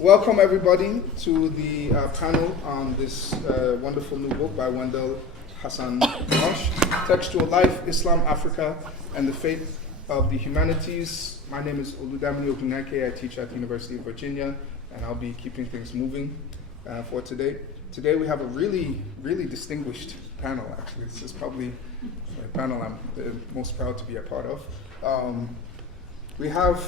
Welcome everybody to the panel on this wonderful new book by Wendell Marsh, Textual Life, Islam, Africa, and the Fate of the Humanities. My name is Oludamini Ogunnaike. I teach at the University of Virginia, and I'll be keeping things moving for today. Today we have a really, really distinguished panel, actually. This is probably the panel I'm the most proud to be a part of. We have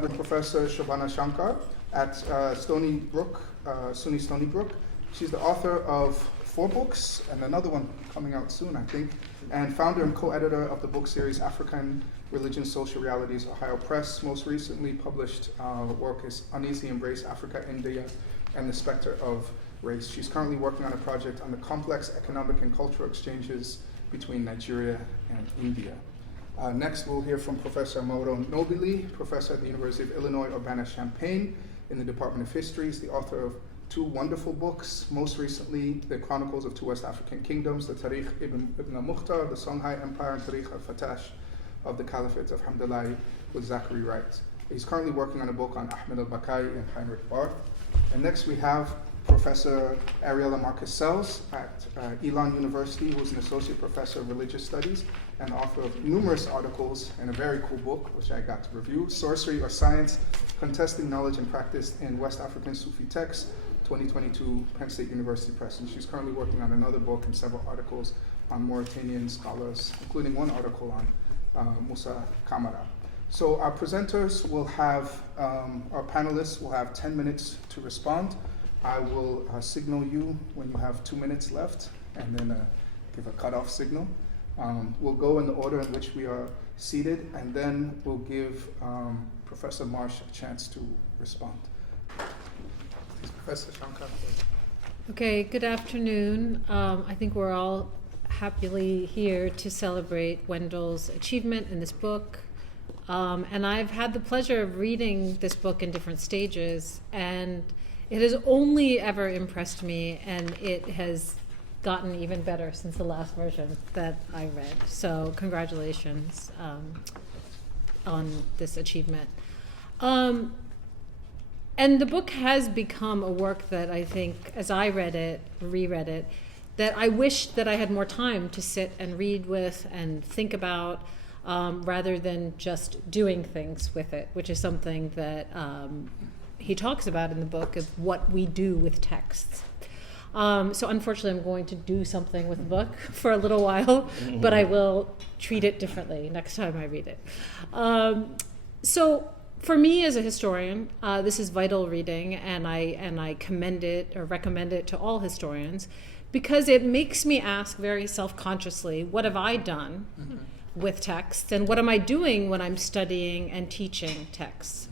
with Professor Shobana Shankar at Stony Brook, SUNY Stony Brook. She's the author of 4 books and another one coming out soon, I think, and founder and co-editor of the book series African Religion, Social Realities, Ohio Press. Most recently published work is Uneasy Embrace, Africa, India, and the Spectre of Race. She's currently working on a project on the complex economic and cultural exchanges between Nigeria and India. Next, we'll hear from Professor Mauro Nobili, professor at the University of Illinois Urbana, Champaign, in the Department of History. He's the author of 2 wonderful books, most recently, The Chronicles of 2 West African Kingdoms, the Tarikh Ibn Mukhtar, the Songhai Empire, and Tarikh al-Fatash of the Caliphate of Hamdallah with Zachary Wright. He's currently working on a book on Ahmed al-Bakai and Heinrich Barth. And next we have Professor Ariela Marcus-Sells at Elon University, who's an associate professor of religious studies and author of numerous articles and a very cool book, which I got to review, Sorcery or Science, Contesting Knowledge and Practice in West African Sufi Texts, 2022, Penn State University Press. And she's currently working on another book and several articles on Mauritanian scholars, including one article on Musa Kamara. So our presenters will have, our panelists will have 10 minutes to respond. I will signal you when you have 2 minutes left, and then give a cutoff signal. We'll go in the order in which we are seated, and then we'll give Professor Marsh a chance to respond. Please, Professor Shankar. Okay, good afternoon. I think we're all happily here to celebrate Wendell's achievement in this book. And I've had the pleasure of reading this book in different stages, and it has only ever impressed me, and it has gotten even better since the last version that I read. So congratulations on this achievement. And the book has become a work that I think, as I read it, reread it, that I wish that I had more time to sit and read with and think about, rather than just doing things with it, which is something that he talks about in the book of what we do with texts. So unfortunately, I'm going to do something with the book for a little while, but I will treat it differently next time I read it. So for me as a historian, this is vital reading, and I commend it or recommend it to all historians because it makes me ask very self-consciously, what have I done with texts, and what am I doing when I'm studying and teaching texts?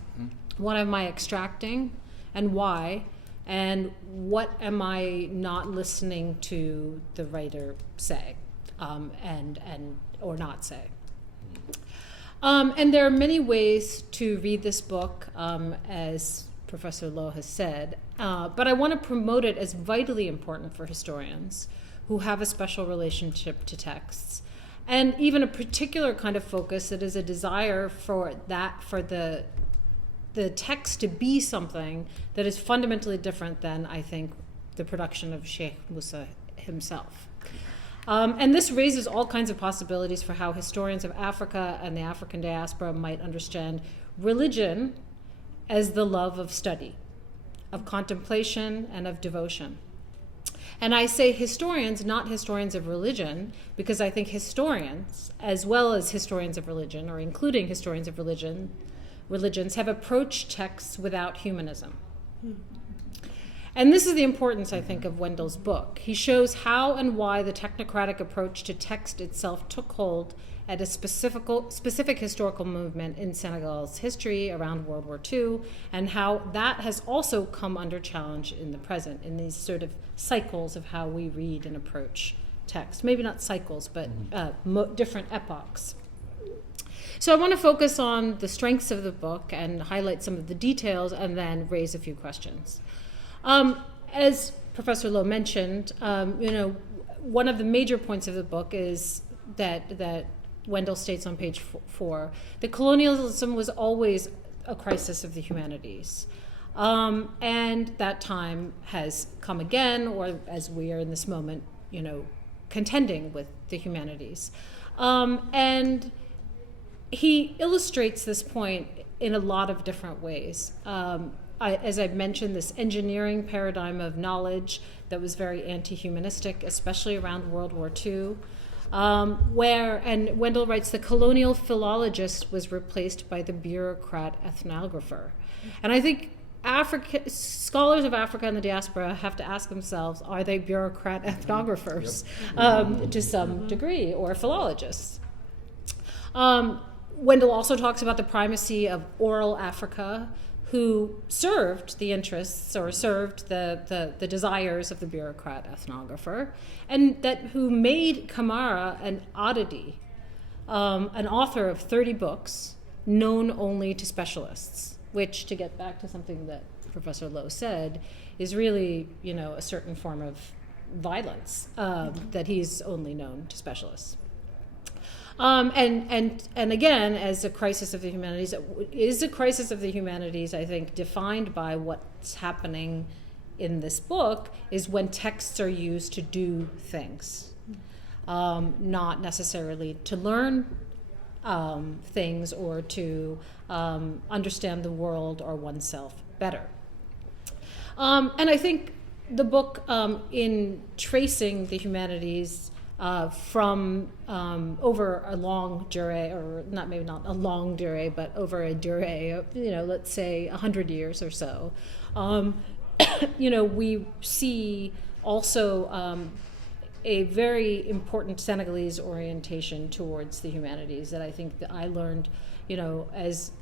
What am I extracting, and why? And what am I not listening to the writer say, or not say? And there are many ways to read this book, as Professor Lowe has said, but I want to promote it as vitally important for historians who have a special relationship to texts, and even a particular kind of focus that is a desire for the text to be something that is fundamentally different than, I think, the production of Shaykh Musa himself. And this raises all kinds of possibilities for how historians of Africa and the African diaspora might understand religion as the love of study, of contemplation, and of devotion. And I say historians, not historians of religion, because I think historians, as well as historians of religion, or including historians of religions, have approached texts without humanism. And this is the importance, I think, of Wendell's book. He shows how and why the technocratic approach to text itself took hold at a specific historical movement in Senegal's history around World War II, and how that has also come under challenge in the present, in these sort of cycles of how we read and approach text. Maybe not cycles, but different epochs. So I want to focus on the strengths of the book and highlight some of the details, and then raise a few questions. As Professor Lowe mentioned, one of the major points of the book is that Wendell states on page 4 that colonialism was always a crisis of the humanities. And that time has come again, or as we are in this moment, contending with the humanities. And he illustrates this point in a lot of different ways. As I've mentioned, this engineering paradigm of knowledge that was very anti-humanistic, especially around World War II, and Wendell writes, the colonial philologist was replaced by the bureaucrat ethnographer. And I think scholars of Africa and the diaspora have to ask themselves, are they bureaucrat ethnographers to some degree, or philologists? Wendell also talks about the primacy of oral Africa, who served the interests or served the desires of the bureaucrat ethnographer, and who made Kamara an oddity, an author of 30 books, known only to specialists, which, to get back to something that Professor Lowe said, is really, a certain form of violence, that he's only known to specialists. And again, as a crisis of the humanities, is a crisis of the humanities, I think, defined by what's happening in this book, is when texts are used to do things, not necessarily to learn things or to understand the world or oneself better. And I think the book, in tracing the humanities, from over a long durée, or maybe not a long durée, but over a durée of, let's say 100 years or so, we see also a very important Senegalese orientation towards the humanities that I think that I learned, as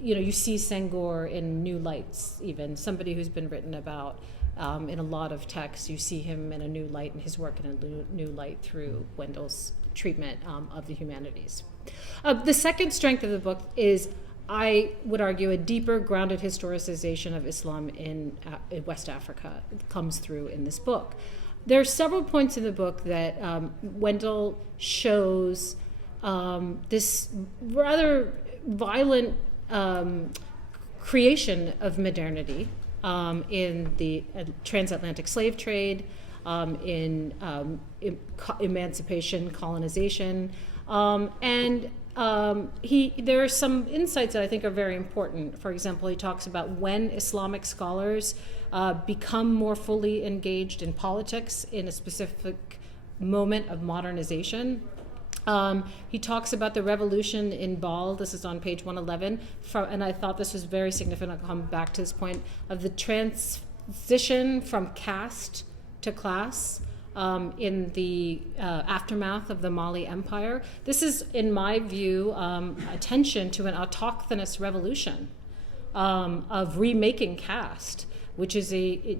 you see Senghor in new lights, even somebody who's been written about in a lot of texts. You see him in a new light, and his work in a new light through Wendell's treatment of the humanities. The second strength of the book is, I would argue, a deeper grounded historicization of Islam in West Africa. It comes through in this book. There are several points in the book that Wendell shows this rather violent creation of modernity in the transatlantic slave trade, in emancipation, colonization, and there are some insights that I think are very important. For example, he talks about when Islamic scholars become more fully engaged in politics in a specific moment of modernization. He talks about the revolution in Baal. This is on page 111, and I thought this was very significant. I'll come back to this point of the transition from caste to class in the aftermath of the Mali Empire. This is, in my view, attention to an autochthonous revolution of remaking caste, which is a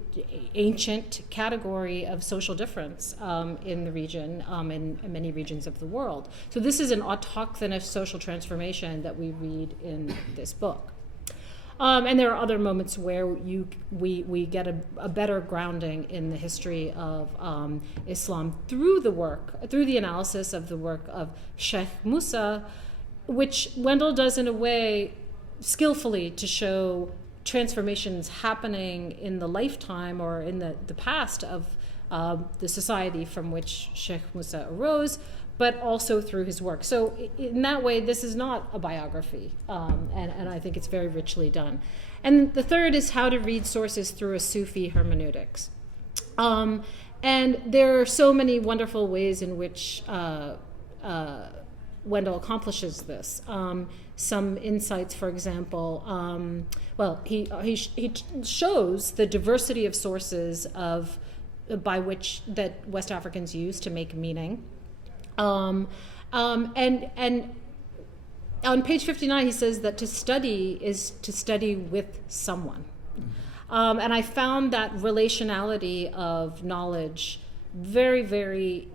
ancient category of social difference in the region, in many regions of the world. So this is an autochthonous social transformation that we read in this book. And there are other moments where we get a better grounding in the history of Islam through the analysis of the work of Shaykh Musa, which Wendell does in a way skillfully to show transformations happening in the lifetime or in the past of the society from which Shaykh Musa arose, but also through his work. So in that way, this is not a biography, and I think it's very richly done. And the third is how to read sources through a Sufi hermeneutics. And there are so many wonderful ways in which Wendell accomplishes this. Some insights, for example, he shows the diversity of sources by which that West Africans use to make meaning. And on page 59, he says that to study is to study with someone. And I found that relationality of knowledge very, very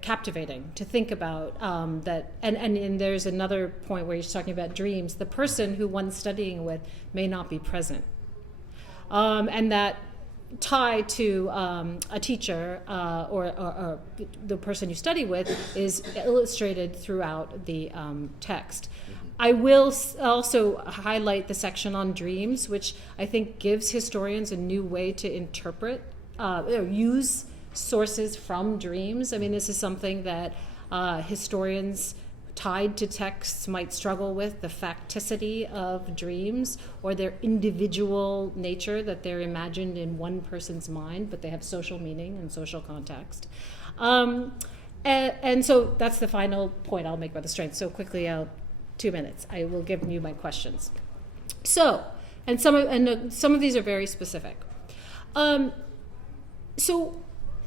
captivating to think about. That, and there's another point where he's talking about dreams. The person who one's studying with may not be present. And that tie to a teacher or the person you study with is illustrated throughout the text. I will also highlight the section on dreams, which I think gives historians a new way to interpret, use sources from dreams. I mean, this is something that historians tied to texts might struggle with, the facticity of dreams or their individual nature, that they're imagined in one person's mind, but they have social meaning and social context. And so that's the final point I'll make about the strength. So quickly, 2 minutes, I will give you my questions. So, and some of these are very specific. So,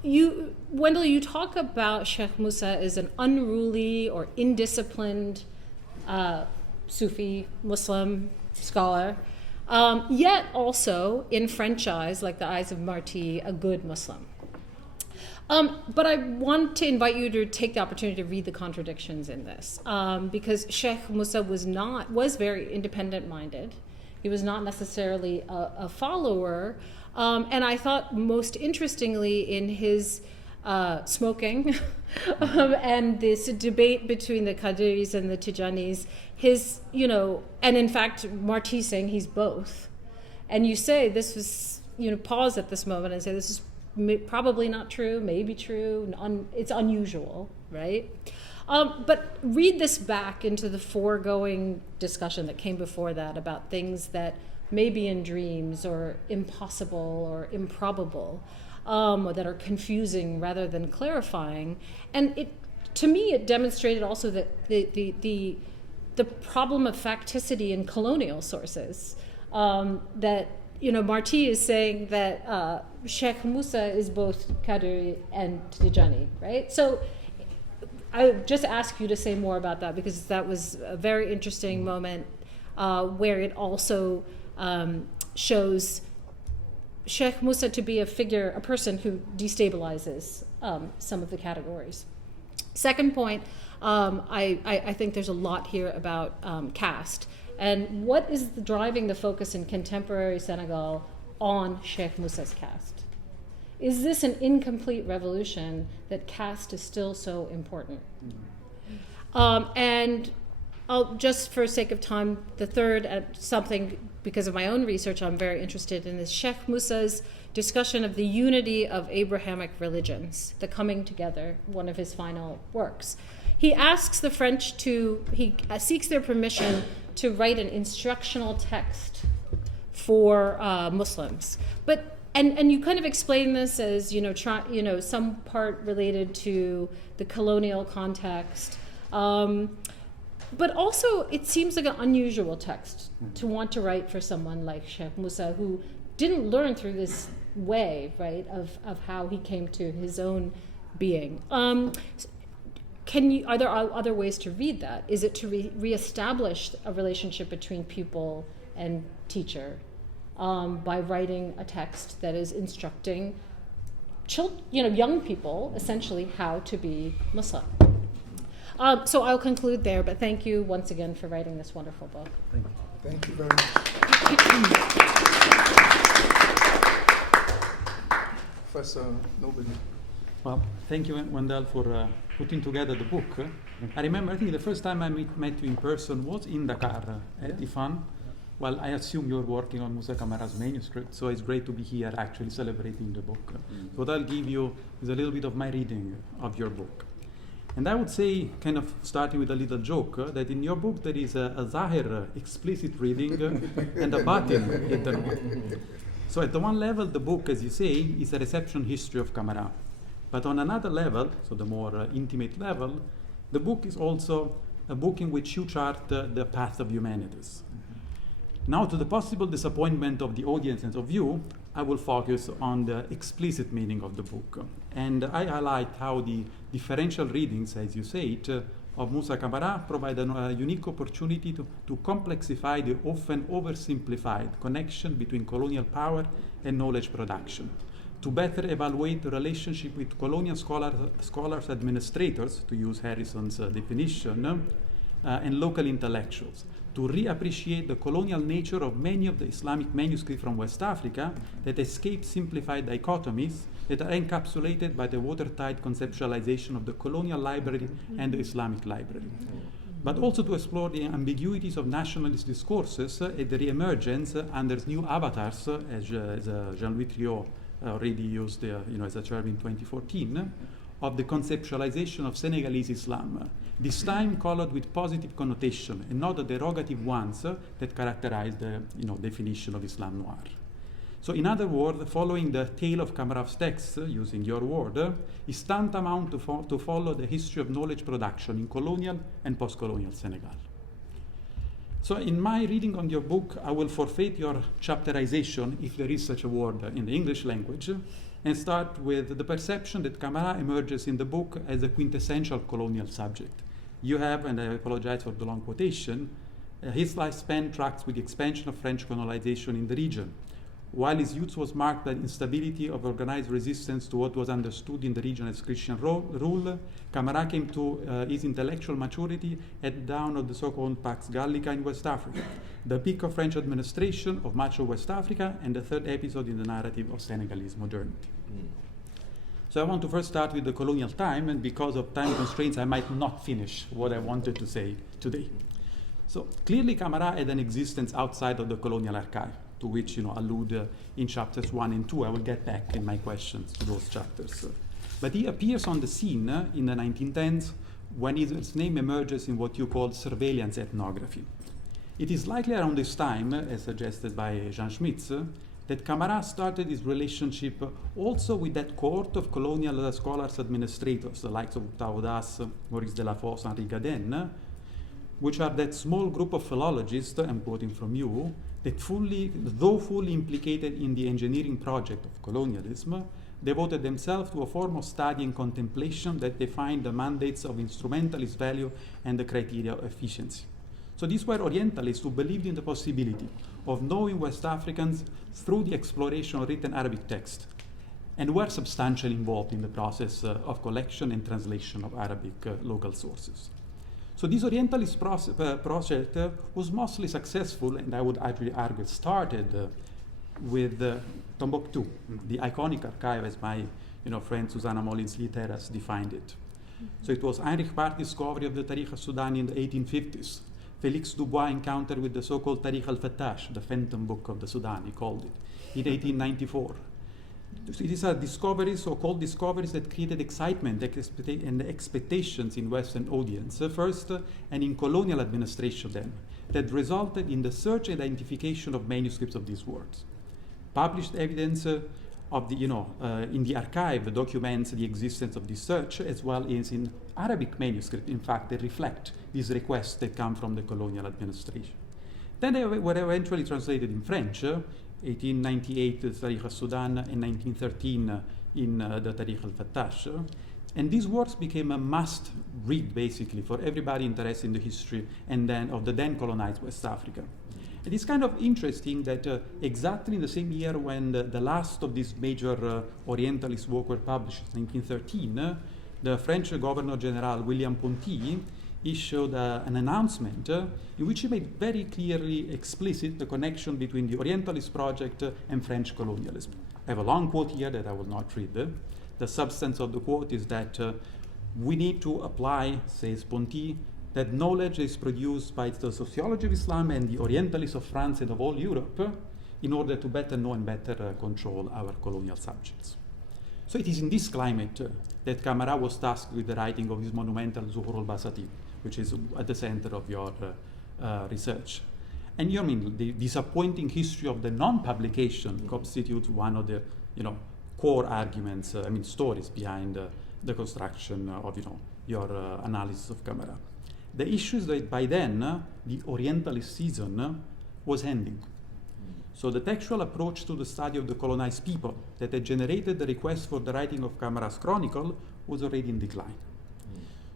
Wendell, you talk about Shaykh Musa as an unruly or indisciplined Sufi Muslim scholar, yet also, in French eyes, like the eyes of Marty, a good Muslim. But I want to invite you to take the opportunity to read the contradictions in this, because Shaykh Musa was very independent-minded. He was not necessarily a follower. And I thought most interestingly in his smoking and this debate between the Qadiris and the Tijanis, and in fact, Marti saying he's both. And you say this was, pause at this moment and say this is probably not true, maybe true, it's unusual, right? But read this back into the foregoing discussion that came before that about things that may be in dreams or impossible or improbable, or that are confusing rather than clarifying. And to me, it demonstrated also that the problem of facticity in colonial sources, that Marti is saying that Shaykh Musa is both Qadiri and Tijani, right? So I would just ask you to say more about that, because that was a very interesting moment where it also shows Shaykh Musa to be a person who destabilizes some of the categories. Second point, I think there's a lot here about caste. And what is driving the focus in contemporary Senegal on Shaykh Musa's caste? Is this an incomplete revolution that caste is still so important? And I'll just, for sake of time, the third, something because of my own research I'm very interested in, is Shaykh Musa's discussion of the unity of Abrahamic religions, the coming together, one of his final works. He asks the French he seeks their permission to write an instructional text for Muslims. And you kind of explain this as, some part related to the colonial context. But also, it seems like an unusual text to want to write for someone like Shaykh Musa, who didn't learn through this way, right, of how he came to his own being. Are there other ways to read that? Is it to reestablish a relationship between pupil and teacher by writing a text that is instructing young people, essentially, how to be Muslim? So I'll conclude there, but thank you once again for writing this wonderful book. Thank you. Thank you very much. Professor Nobili. Well, thank you, Wendell, for putting together the book. I remember, I think the first time I met you in person was in Dakar at IFAN. Well, I assume you're working on Musa Kamara's manuscript, so it's great to be here actually celebrating the book. So what I'll give you is a little bit of my reading of your book. And I would say, kind of starting with a little joke, that in your book there is a Zahir explicit reading and a Batin hidden one. So at the one level, the book, as you say, is a reception history of Kamara. But on another level, so the more intimate level, the book is also a book in which you chart the path of humanities. Now, to the possible disappointment of the audience and of you, I will focus on the explicit meaning of the book. And I highlight how the differential readings, as you say it, of Musa Kamara provide a unique opportunity to complexify the often oversimplified connection between colonial power and knowledge production, to better evaluate the relationship with colonial scholars administrators, to use Harrison's definition, and local intellectuals to reappreciate the colonial nature of many of the Islamic manuscripts from West Africa that escape simplified dichotomies that are encapsulated by the watertight conceptualization of the colonial library and the Islamic library. But also to explore the ambiguities of nationalist discourses and the re-emergence under new avatars, as Jean-Louis Triot already used as a term in 2014, of the conceptualization of Senegalese Islam, this time colored with positive connotation and not the derogative ones that characterize the definition of Islam noir. So in other words, following the tale of Kamara's text, using your word, is tantamount to follow the history of knowledge production in colonial and post-colonial Senegal. So in my reading on your book, I will forfeit your chapterization, if there is such a word in the English language, and start with the perception that Kamara emerges in the book as a quintessential colonial subject. You have, and I apologize for the long quotation, his lifespan tracks with the expansion of French colonization in the region. While his youth was marked by instability of organized resistance to what was understood in the region as Christian rule, Kamara came to his intellectual maturity at the dawn of the so-called Pax Gallica in West Africa, the peak of French administration of much of West Africa, and the third episode in the narrative of Senegalese modernity. So I want to first start with the colonial time, and because of time constraints, I might not finish what I wanted to say today. So clearly Kamara had an existence outside of the colonial archive, to which allude in chapters 1 and 2. I will get back in my questions to those chapters. But he appears on the scene in the 1910s when his name emerges in what you call surveillance ethnography. It is likely around this time, as suggested by Jean Schmitz, that Kamara started his relationship also with that cohort of colonial scholars administrators, the likes of Taudas, Maurice Delafosse, Henri Gaden, which are that small group of philologists, I'm quoting from you, that though fully implicated in the engineering project of colonialism, devoted themselves to a form of study and contemplation that defined the mandates of instrumentalist value and the criteria of efficiency. So these were Orientalists who believed in the possibility of knowing West Africans through the exploration of written Arabic text, and were substantially involved in the process of collection and translation of Arabic local sources. So this Orientalist project was mostly successful, and I would actually argue it started with Tombouctou, the iconic archive, as my friend Susanna Mollins-Liter has defined it. So it was Heinrich Barth's discovery of the Tariq al-Sudani in the 1850s. Félix Dubois' encounter with the so-called Tariq al-Fattash, the Phantom Book of the Sudan, he called it, in 1894. These are discoveries, so-called discoveries, that created excitement and expectations in Western audience first, and in colonial administration then, that resulted in the search and identification of manuscripts of these works. Published evidence of the, in the archive documents the existence of this search, as well as in Arabic manuscript. In fact, they reflect these requests that come from the colonial administration. Then they were eventually translated in French, 1898 Tariq al-Sudan, and 1913 in the Tariq al-Fattash. And these works became a must read, basically, for everybody interested in the history and then of the then colonized West Africa. It is kind of interesting that exactly in the same year when the last of these major Orientalist works were published, 1913, the French Governor General William Ponty issued an announcement in which he made very clearly explicit the connection between the Orientalist project and French colonialism. I have a long quote here that I will not read. The substance of the quote is that we need to apply, says Ponty, that knowledge is produced by the sociology of Islam and the Orientalists of France and of all Europe in order to better know and better control our colonial subjects. So it is in this climate that Kamara was tasked with the writing of his monumental Zuhur al-Basatin, which is at the center of your research. And the disappointing history of the non-publication constitutes one of the core arguments, stories behind the construction of your analysis of Kamara. The issue is that by then, the Orientalist season was ending. So the textual approach to the study of the colonized people that had generated the request for the writing of Kamara's chronicle was already in decline.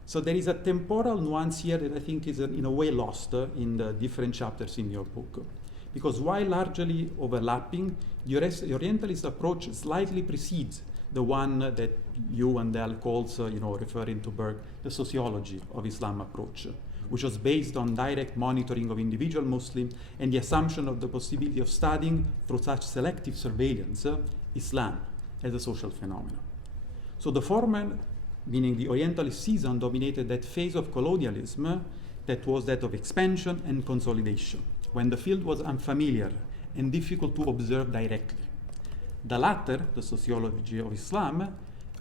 So there is a temporal nuance here that I think is in a way lost in the different chapters in your book. Because while largely overlapping, the Orientalist approach slightly precedes the one that you, Wendell, calls, referring to Burke, the sociology of Islam approach, which was based on direct monitoring of individual Muslims and the assumption of the possibility of studying, through such selective surveillance, Islam as a social phenomenon. So the former, meaning the Orientalist season, dominated that phase of colonialism that was that of expansion and consolidation, when the field was unfamiliar and difficult to observe directly. The latter, the sociology of Islam,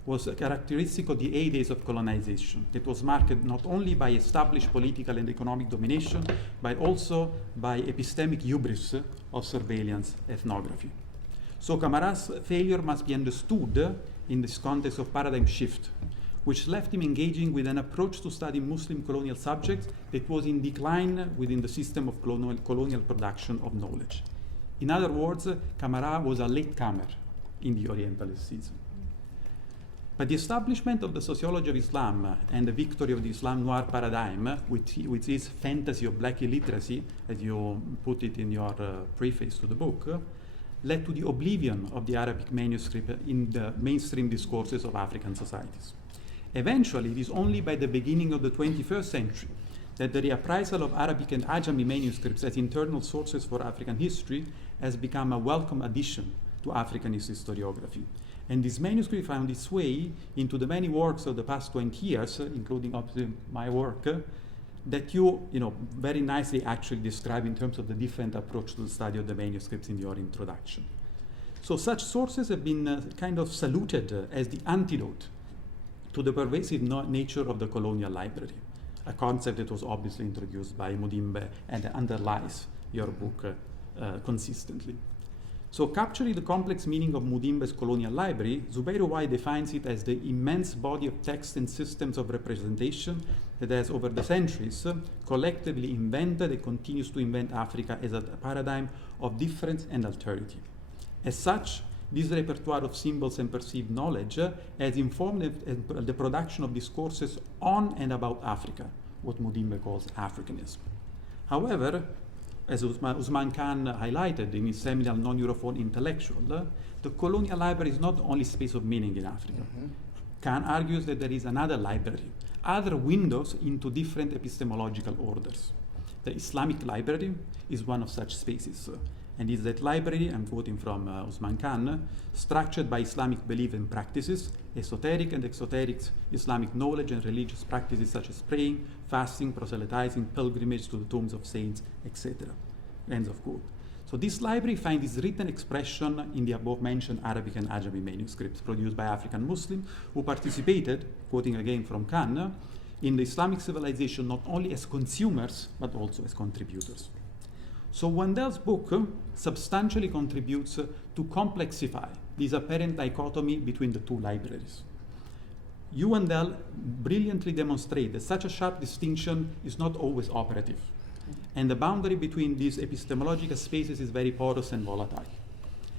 was a characteristic of the heydays of colonization. It was marked not only by established political and economic domination, but also by epistemic hubris of surveillance ethnography. So Kamara's failure must be understood in this context of paradigm shift, which left him engaging with an approach to study Muslim colonial subjects that was in decline within the system of colonial production of knowledge. In other words, Kamara was a latecomer in the Orientalist season. But the establishment of the sociology of Islam and the victory of the Islam noir paradigm, with its fantasy of black illiteracy, as you put it in your preface to the book, led to the oblivion of the Arabic manuscript in the mainstream discourses of African societies. Eventually, it is only by the beginning of the 21st century that the reappraisal of Arabic and Ajami manuscripts as internal sources for African history has become a welcome addition to Africanist historiography. And this manuscript found its way into the many works of the past 20 years, including obviously my work, that you very nicely actually describe in terms of the different approach to the study of the manuscripts in your introduction. So such sources have been kind of saluted as the antidote to the pervasive nature of the colonial library, a concept that was obviously introduced by Mudimbe and underlies your book consistently. So capturing the complex meaning of Mudimbe's colonial library, Zubairu Wai defines it as the immense body of text and systems of representation that has over the centuries collectively invented and continues to invent Africa as a paradigm of difference and alterity. As such, this repertoire of symbols and perceived knowledge has informed the production of discourses on and about Africa, what Mudimbe calls Africanism. However, as Usman Khan highlighted in his seminal Non-Europhone Intellectual, the colonial library is not the only space of meaning in Africa. Khan argues that there is another library, other windows into different epistemological orders. The Islamic library is one of such spaces, and is that library, I'm quoting from Usman Khan, structured by Islamic belief and practices, esoteric and exoteric Islamic knowledge and religious practices such as praying, fasting, proselytizing, pilgrimage to the tombs of saints, etc. Ends of quote. So this library finds its written expression in the above-mentioned Arabic and Ajami manuscripts produced by African Muslims who participated, quoting again from Khan, in the Islamic civilization not only as consumers, but also as contributors. So Wendell's book substantially contributes to complexify this apparent dichotomy between the two libraries. You, Wendell, brilliantly demonstrate that such a sharp distinction is not always operative, and the boundary between these epistemological spaces is very porous and volatile.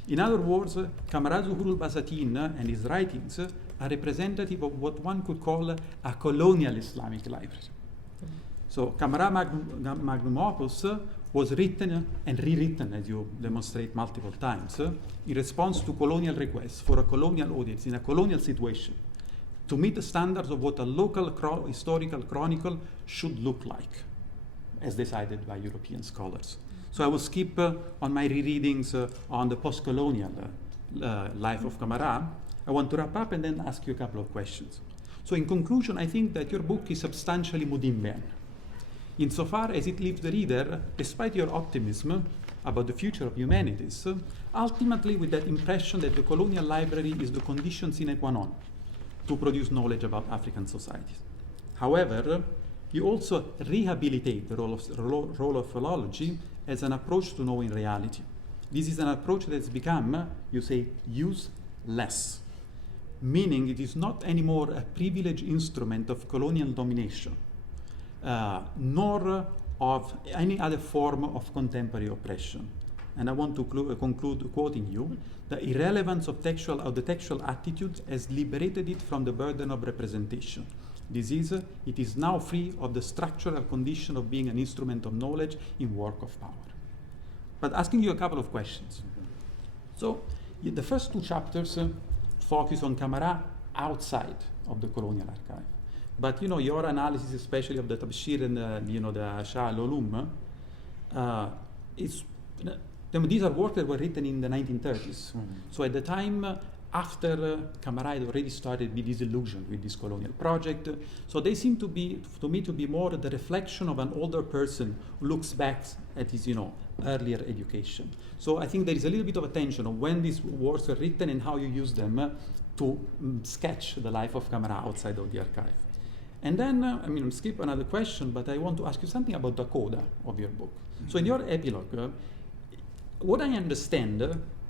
In other words, Kamara Zuhurul Basatin and his writings are representative of what one could call a colonial Islamic library. So Kamara Magnum Opus was written and rewritten, as you demonstrate multiple times, in response to colonial requests for a colonial audience in a colonial situation to meet the standards of what a local historical chronicle should look like, as decided by European scholars. So I will skip on my rereadings on the post-colonial life of Kamara. I want to wrap up and then ask you a couple of questions. So in conclusion, I think that your book is substantially Mudimbean, insofar as it leaves the reader, despite your optimism about the future of humanities, ultimately with that impression that the colonial library is the condition sine qua non to produce knowledge about African societies. However, you also rehabilitate the role of philology as an approach to knowing reality. This is an approach that has become, you say, useless, meaning it is not anymore a privileged instrument of colonial domination, nor of any other form of contemporary oppression. And I want to conclude quoting you: the irrelevance of the textual attitude has liberated it from the burden of representation. It is now free of the structural condition of being an instrument of knowledge in work of power. But asking you a couple of questions. So the first two chapters focus on Kamara outside of the colonial archive. But your analysis, especially of the Tabshir and the Shah al-Ulum, these are works that were written in the 1930s. So at the time, after Kamara had already started with disillusion with this colonial project, so they seem to me to be more the reflection of an older person who looks back at his earlier education. So I think there is a little bit of a tension of when these works were written and how you use them to sketch the life of Kamara outside of the archive. And then, I'm skip another question, but I want to ask you something about the coda of your book. So in your epilogue, what I understand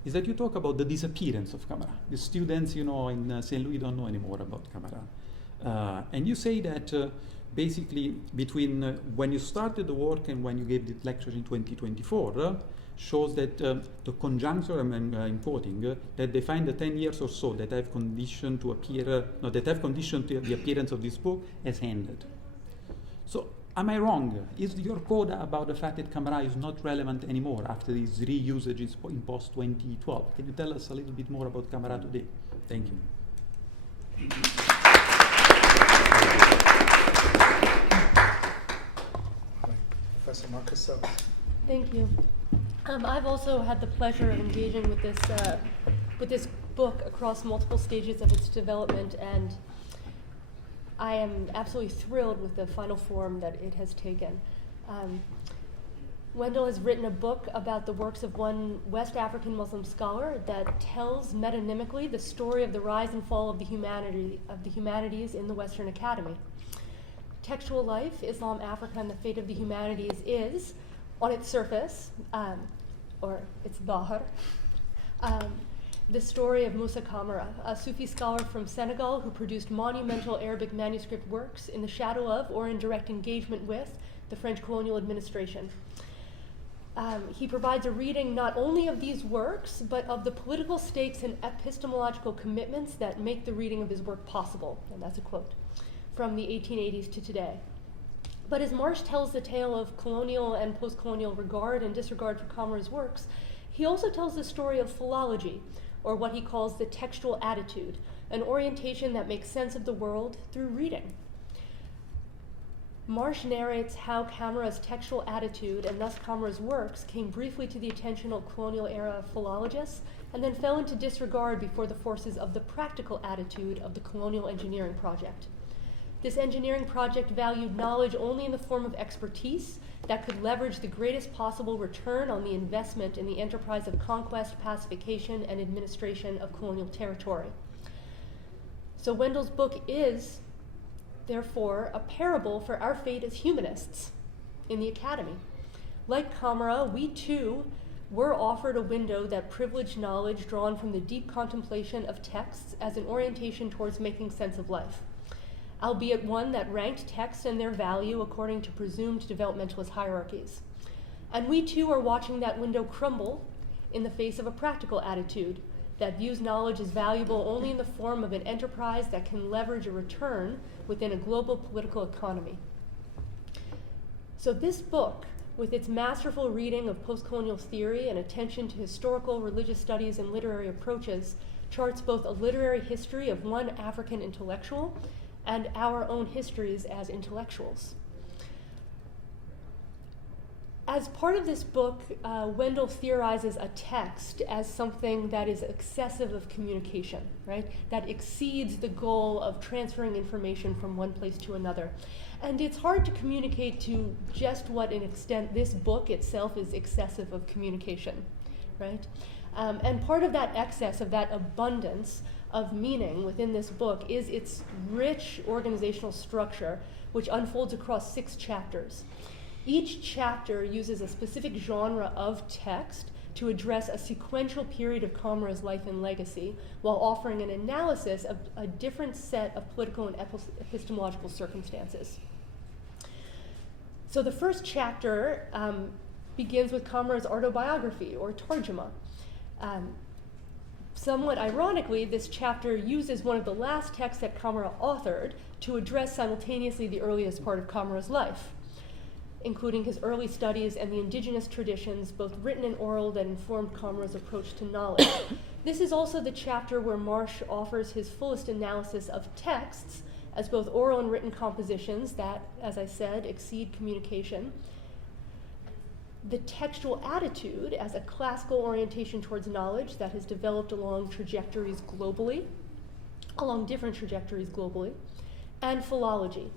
is that you talk about the disappearance of Kamara. The students, in St. Louis don't know anymore about Kamara. And you say that basically between when you started the work and when you gave the lecture in 2024, shows that the conjuncture, I'm quoting, that they find the 10 years or so that have conditioned to appear, that have conditioned to the appearance of this book has ended. So am I wrong? Is your coda about the fact that Kamara is not relevant anymore after these reusages in post-2012? Can you tell us a little bit more about Kamara today? Thank you. Professor Marcus-Sells. Thank you. I've also had the pleasure of engaging with this book across multiple stages of its development, and I am absolutely thrilled with the final form that it has taken. Wendell has written a book about the works of one West African Muslim scholar that tells metonymically the story of the rise and fall of the humanities in the Western Academy. Textual Life, Islam, Africa, and the Fate of the Humanities is, on its surface, or its dhahar, the story of Musa Kamara, a Sufi scholar from Senegal who produced monumental Arabic manuscript works in the shadow of or in direct engagement with the French colonial administration. He provides a reading not only of these works, but of the political stakes and epistemological commitments that make the reading of his work possible, and that's a quote, from the 1880s to today. But as Marsh tells the tale of colonial and post-colonial regard and disregard for Kamara's works, he also tells the story of philology, or what he calls the textual attitude, an orientation that makes sense of the world through reading. Marsh narrates how Kamara's textual attitude, and thus Kamara's works, came briefly to the attention of colonial era philologists, and then fell into disregard before the forces of the practical attitude of the colonial engineering project. This engineering project valued knowledge only in the form of expertise that could leverage the greatest possible return on the investment in the enterprise of conquest, pacification, and administration of colonial territory. So Wendell's book is, therefore, a parable for our fate as humanists in the academy. Like Kamara, we too were offered a window that privileged knowledge drawn from the deep contemplation of texts as an orientation towards making sense of life, albeit one that ranked texts and their value according to presumed developmentalist hierarchies. And we too are watching that window crumble in the face of a practical attitude that views knowledge as valuable only in the form of an enterprise that can leverage a return within a global political economy. So this book, with its masterful reading of post-colonial theory and attention to historical, religious studies, and literary approaches, charts both a literary history of one African intellectual and our own histories as intellectuals. As part of this book, Wendell theorizes a text as something that is excessive of communication, right? That exceeds the goal of transferring information from one place to another. And it's hard to communicate to just what an extent this book itself is excessive of communication, right? And part of that excess, of that abundance of meaning within this book is its rich organizational structure, which unfolds across 6 chapters. Each chapter uses a specific genre of text to address a sequential period of Kamara's life and legacy, while offering an analysis of a different set of political and epistemological circumstances. So the first chapter begins with Kamara's autobiography, or tarjuma. Somewhat ironically, this chapter uses one of the last texts that Kamara authored to address simultaneously the earliest part of Kamara's life, including his early studies and the indigenous traditions, both written and oral, that informed Kamara's approach to knowledge. This is also the chapter where Marsh offers his fullest analysis of texts as both oral and written compositions that, as I said, exceed communication. The textual attitude as a classical orientation towards knowledge that has developed along trajectories globally, along different trajectories globally, and philology.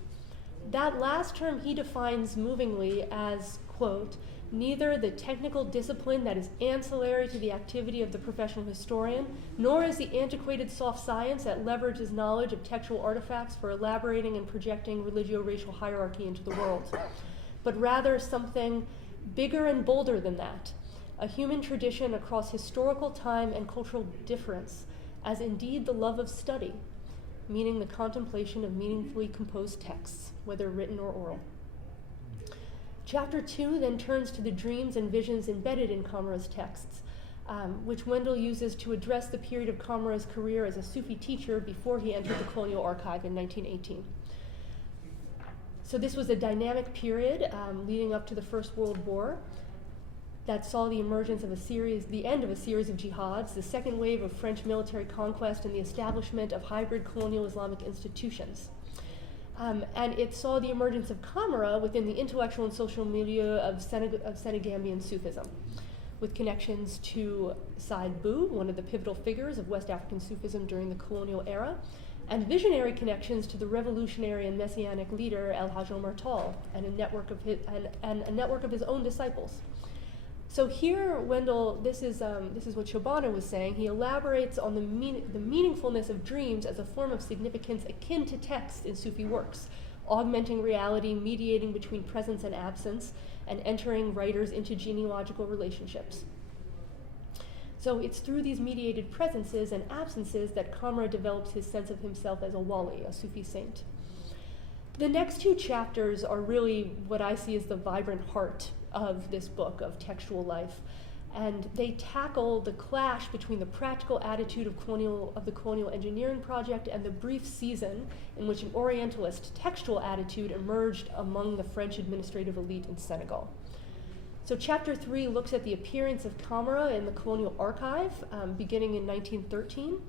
That last term he defines movingly as, quote, neither the technical discipline that is ancillary to the activity of the professional historian, nor is the antiquated soft science that leverages knowledge of textual artifacts for elaborating and projecting religio-racial hierarchy into the world, but rather something bigger and bolder than that, a human tradition across historical time and cultural difference, as indeed the love of study, meaning the contemplation of meaningfully composed texts, whether written or oral. Chapter 2 then turns to the dreams and visions embedded in Kamara's texts, which Wendell uses to address the period of Kamara's career as a Sufi teacher before he entered the Colonial Archive in 1918. So this was a dynamic period leading up to the First World War that saw the emergence of the end of a series of jihads, the second wave of French military conquest, and the establishment of hybrid colonial Islamic institutions. And it saw the emergence of Kamara within the intellectual and social milieu of Senegambian Sufism, with connections to Said Bou, one of the pivotal figures of West African Sufism during the colonial era, and visionary connections to the revolutionary and messianic leader El-Hajj Omar Tall, and a network of his own disciples. So here, Wendell, this is what Shobana was saying. He elaborates on the meaningfulness of dreams as a form of significance akin to text in Sufi works, augmenting reality, mediating between presence and absence, and entering writers into genealogical relationships. So it's through these mediated presences and absences that Kamara develops his sense of himself as a wali, a Sufi saint. The next two chapters are really what I see as the vibrant heart of this book of textual life, and they tackle the clash between the practical attitude of the colonial engineering project and the brief season in which an Orientalist textual attitude emerged among the French administrative elite in Senegal. So chapter 3 looks at the appearance of Kamara in the Colonial Archive, beginning in 1913,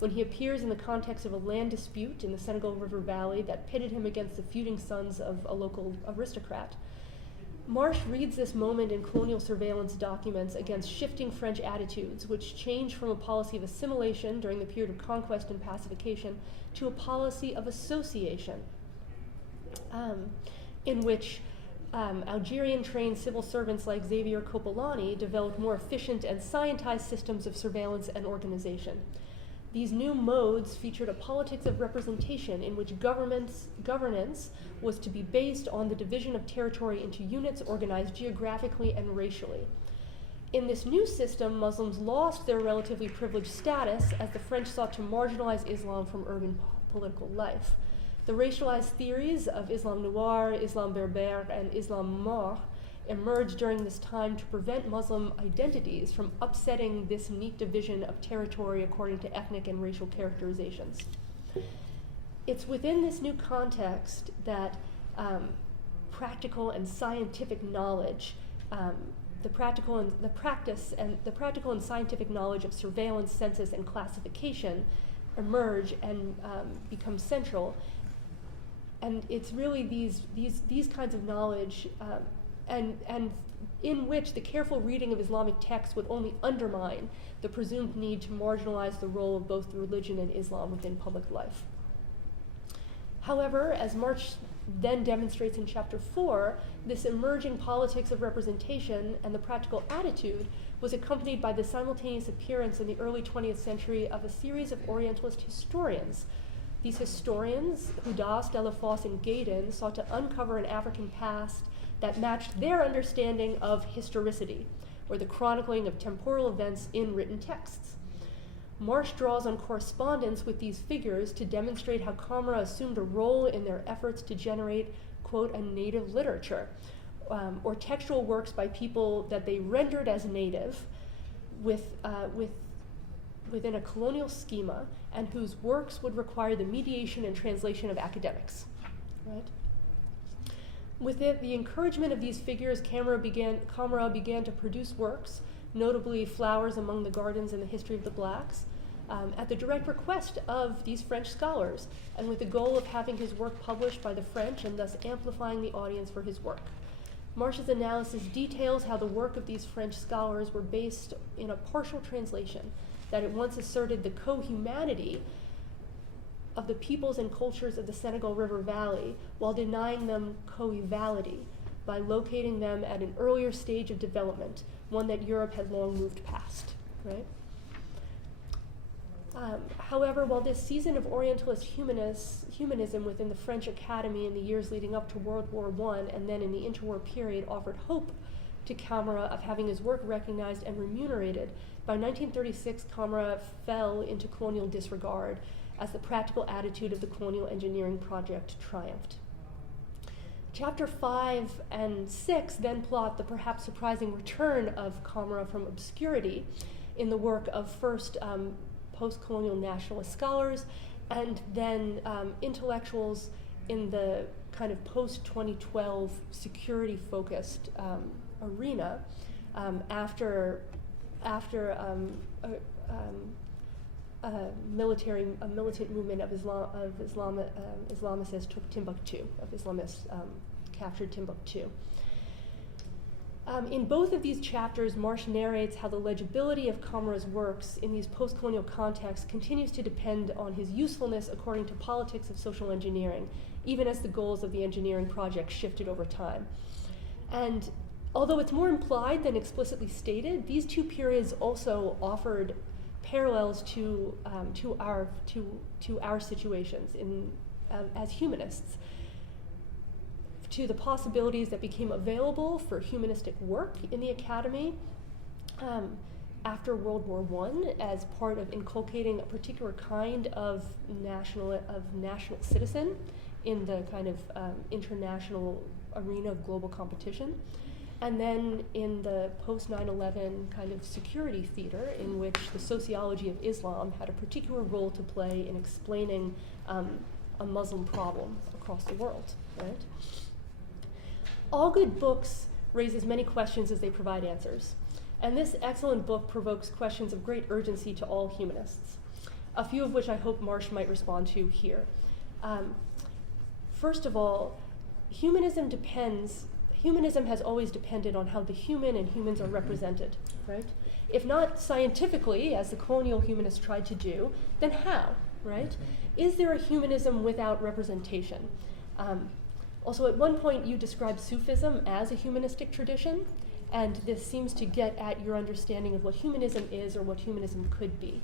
when he appears in the context of a land dispute in the Senegal River Valley that pitted him against the feuding sons of a local aristocrat. Marsh reads this moment in colonial surveillance documents against shifting French attitudes, which changed from a policy of assimilation during the period of conquest and pacification to a policy of association, in which Algerian-trained civil servants like Xavier Copolani developed more efficient and scientized systems of surveillance and organization. These new modes featured a politics of representation in which governance was to be based on the division of territory into units organized geographically and racially. In this new system, Muslims lost their relatively privileged status as the French sought to marginalize Islam from urban political life. The racialized theories of Islam Noir, Islam Berber, and Islam Mort emerged during this time to prevent Muslim identities from upsetting this neat division of territory according to ethnic and racial characterizations. It's within this new context that practical and scientific knowledge, the practical and scientific knowledge of surveillance, census, and classification emerge and become central. And it's really these kinds of knowledge and in which the careful reading of Islamic texts would only undermine the presumed need to marginalize the role of both religion and Islam within public life. However, as Marsh then demonstrates in chapter 4, this emerging politics of representation and the practical attitude was accompanied by the simultaneous appearance in the early 20th century of a series of Orientalist historians. These historians, Hudas, Delafosse, and Gaydon, sought to uncover an African past that matched their understanding of historicity, or the chronicling of temporal events in written texts. Marsh draws on correspondence with these figures to demonstrate how Kamara assumed a role in their efforts to generate, quote, a native literature, or textual works by people that they rendered as native within a colonial schema, and whose works would require the mediation and translation of academics, right? With the encouragement of these figures, Kamara began to produce works, notably Flowers Among the Gardens and the History of the Blacks, at the direct request of these French scholars, and with the goal of having his work published by the French and thus amplifying the audience for his work. Marsh's analysis details how the work of these French scholars were based in a partial translation that at once asserted the co-humanity of the peoples and cultures of the Senegal River Valley while denying them coevality by locating them at an earlier stage of development, one that Europe had long moved past, right? However, while this season of Orientalist humanism within the French Academy in the years leading up to World War I and then in the interwar period offered hope to Kamara of having his work recognized and remunerated, by 1936 Kamara fell into colonial disregard as the practical attitude of the colonial engineering project triumphed. Chapter 5 and 6 then plot the perhaps surprising return of Kamara from obscurity in the work of first post-colonial nationalist scholars and then intellectuals in the kind of post-2012 security-focused arena after a militant movement of Islamicists took Timbuktu, of Islamists captured Timbuktu. In both of these chapters, Marsh narrates how the legibility of Kamara's works in these post-colonial contexts continues to depend on his usefulness according to politics of social engineering, even as the goals of the engineering project shifted over time. And although it's more implied than explicitly stated, these two periods also offered parallels to our situations as humanists, to the possibilities that became available for humanistic work in the academy after World War I as part of inculcating a particular kind of national citizen in the kind of international arena of global competition. And then in the post-9/11 kind of security theater, in which the sociology of Islam had a particular role to play in explaining a Muslim problem across the world, right? All good books raise as many questions as they provide answers, and this excellent book provokes questions of great urgency to all humanists, a few of which I hope Marsh might respond to here. First of all, humanism has always depended on how the human and humans are represented, right? If not scientifically, as the colonial humanists tried to do, then how, right? Is there a humanism without representation? Also, at one point, you described Sufism as a humanistic tradition, and this seems to get at your understanding of what humanism is or what humanism could be.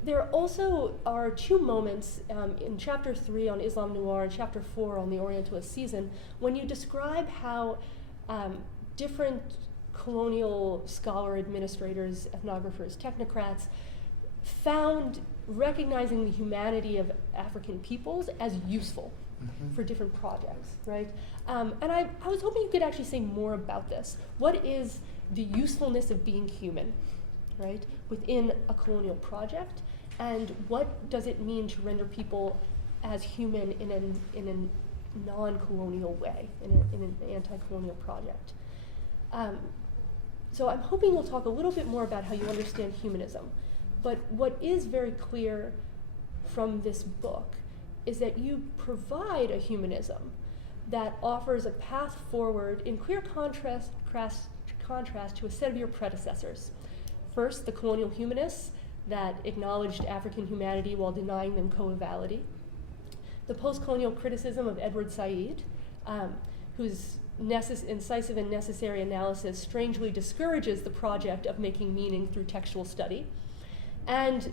There also are two moments in Chapter 3 on Islam Noir and Chapter 4 on the Orientalist season when you describe how different colonial scholar administrators, ethnographers, technocrats found recognizing the humanity of African peoples as useful for different projects, right? And I was hoping you could actually say more about this. What is the usefulness of being human, right, within a colonial project? And what does it mean to render people as human in a non-colonial way, in an anti-colonial project? So I'm hoping we'll talk a little bit more about how you understand humanism. But what is very clear from this book is that you provide a humanism that offers a path forward in clear contrast to a set of your predecessors. First, the colonial humanists that acknowledged African humanity while denying them coevality. The post-colonial criticism of Edward Said, whose incisive and necessary analysis strangely discourages the project of making meaning through textual study. And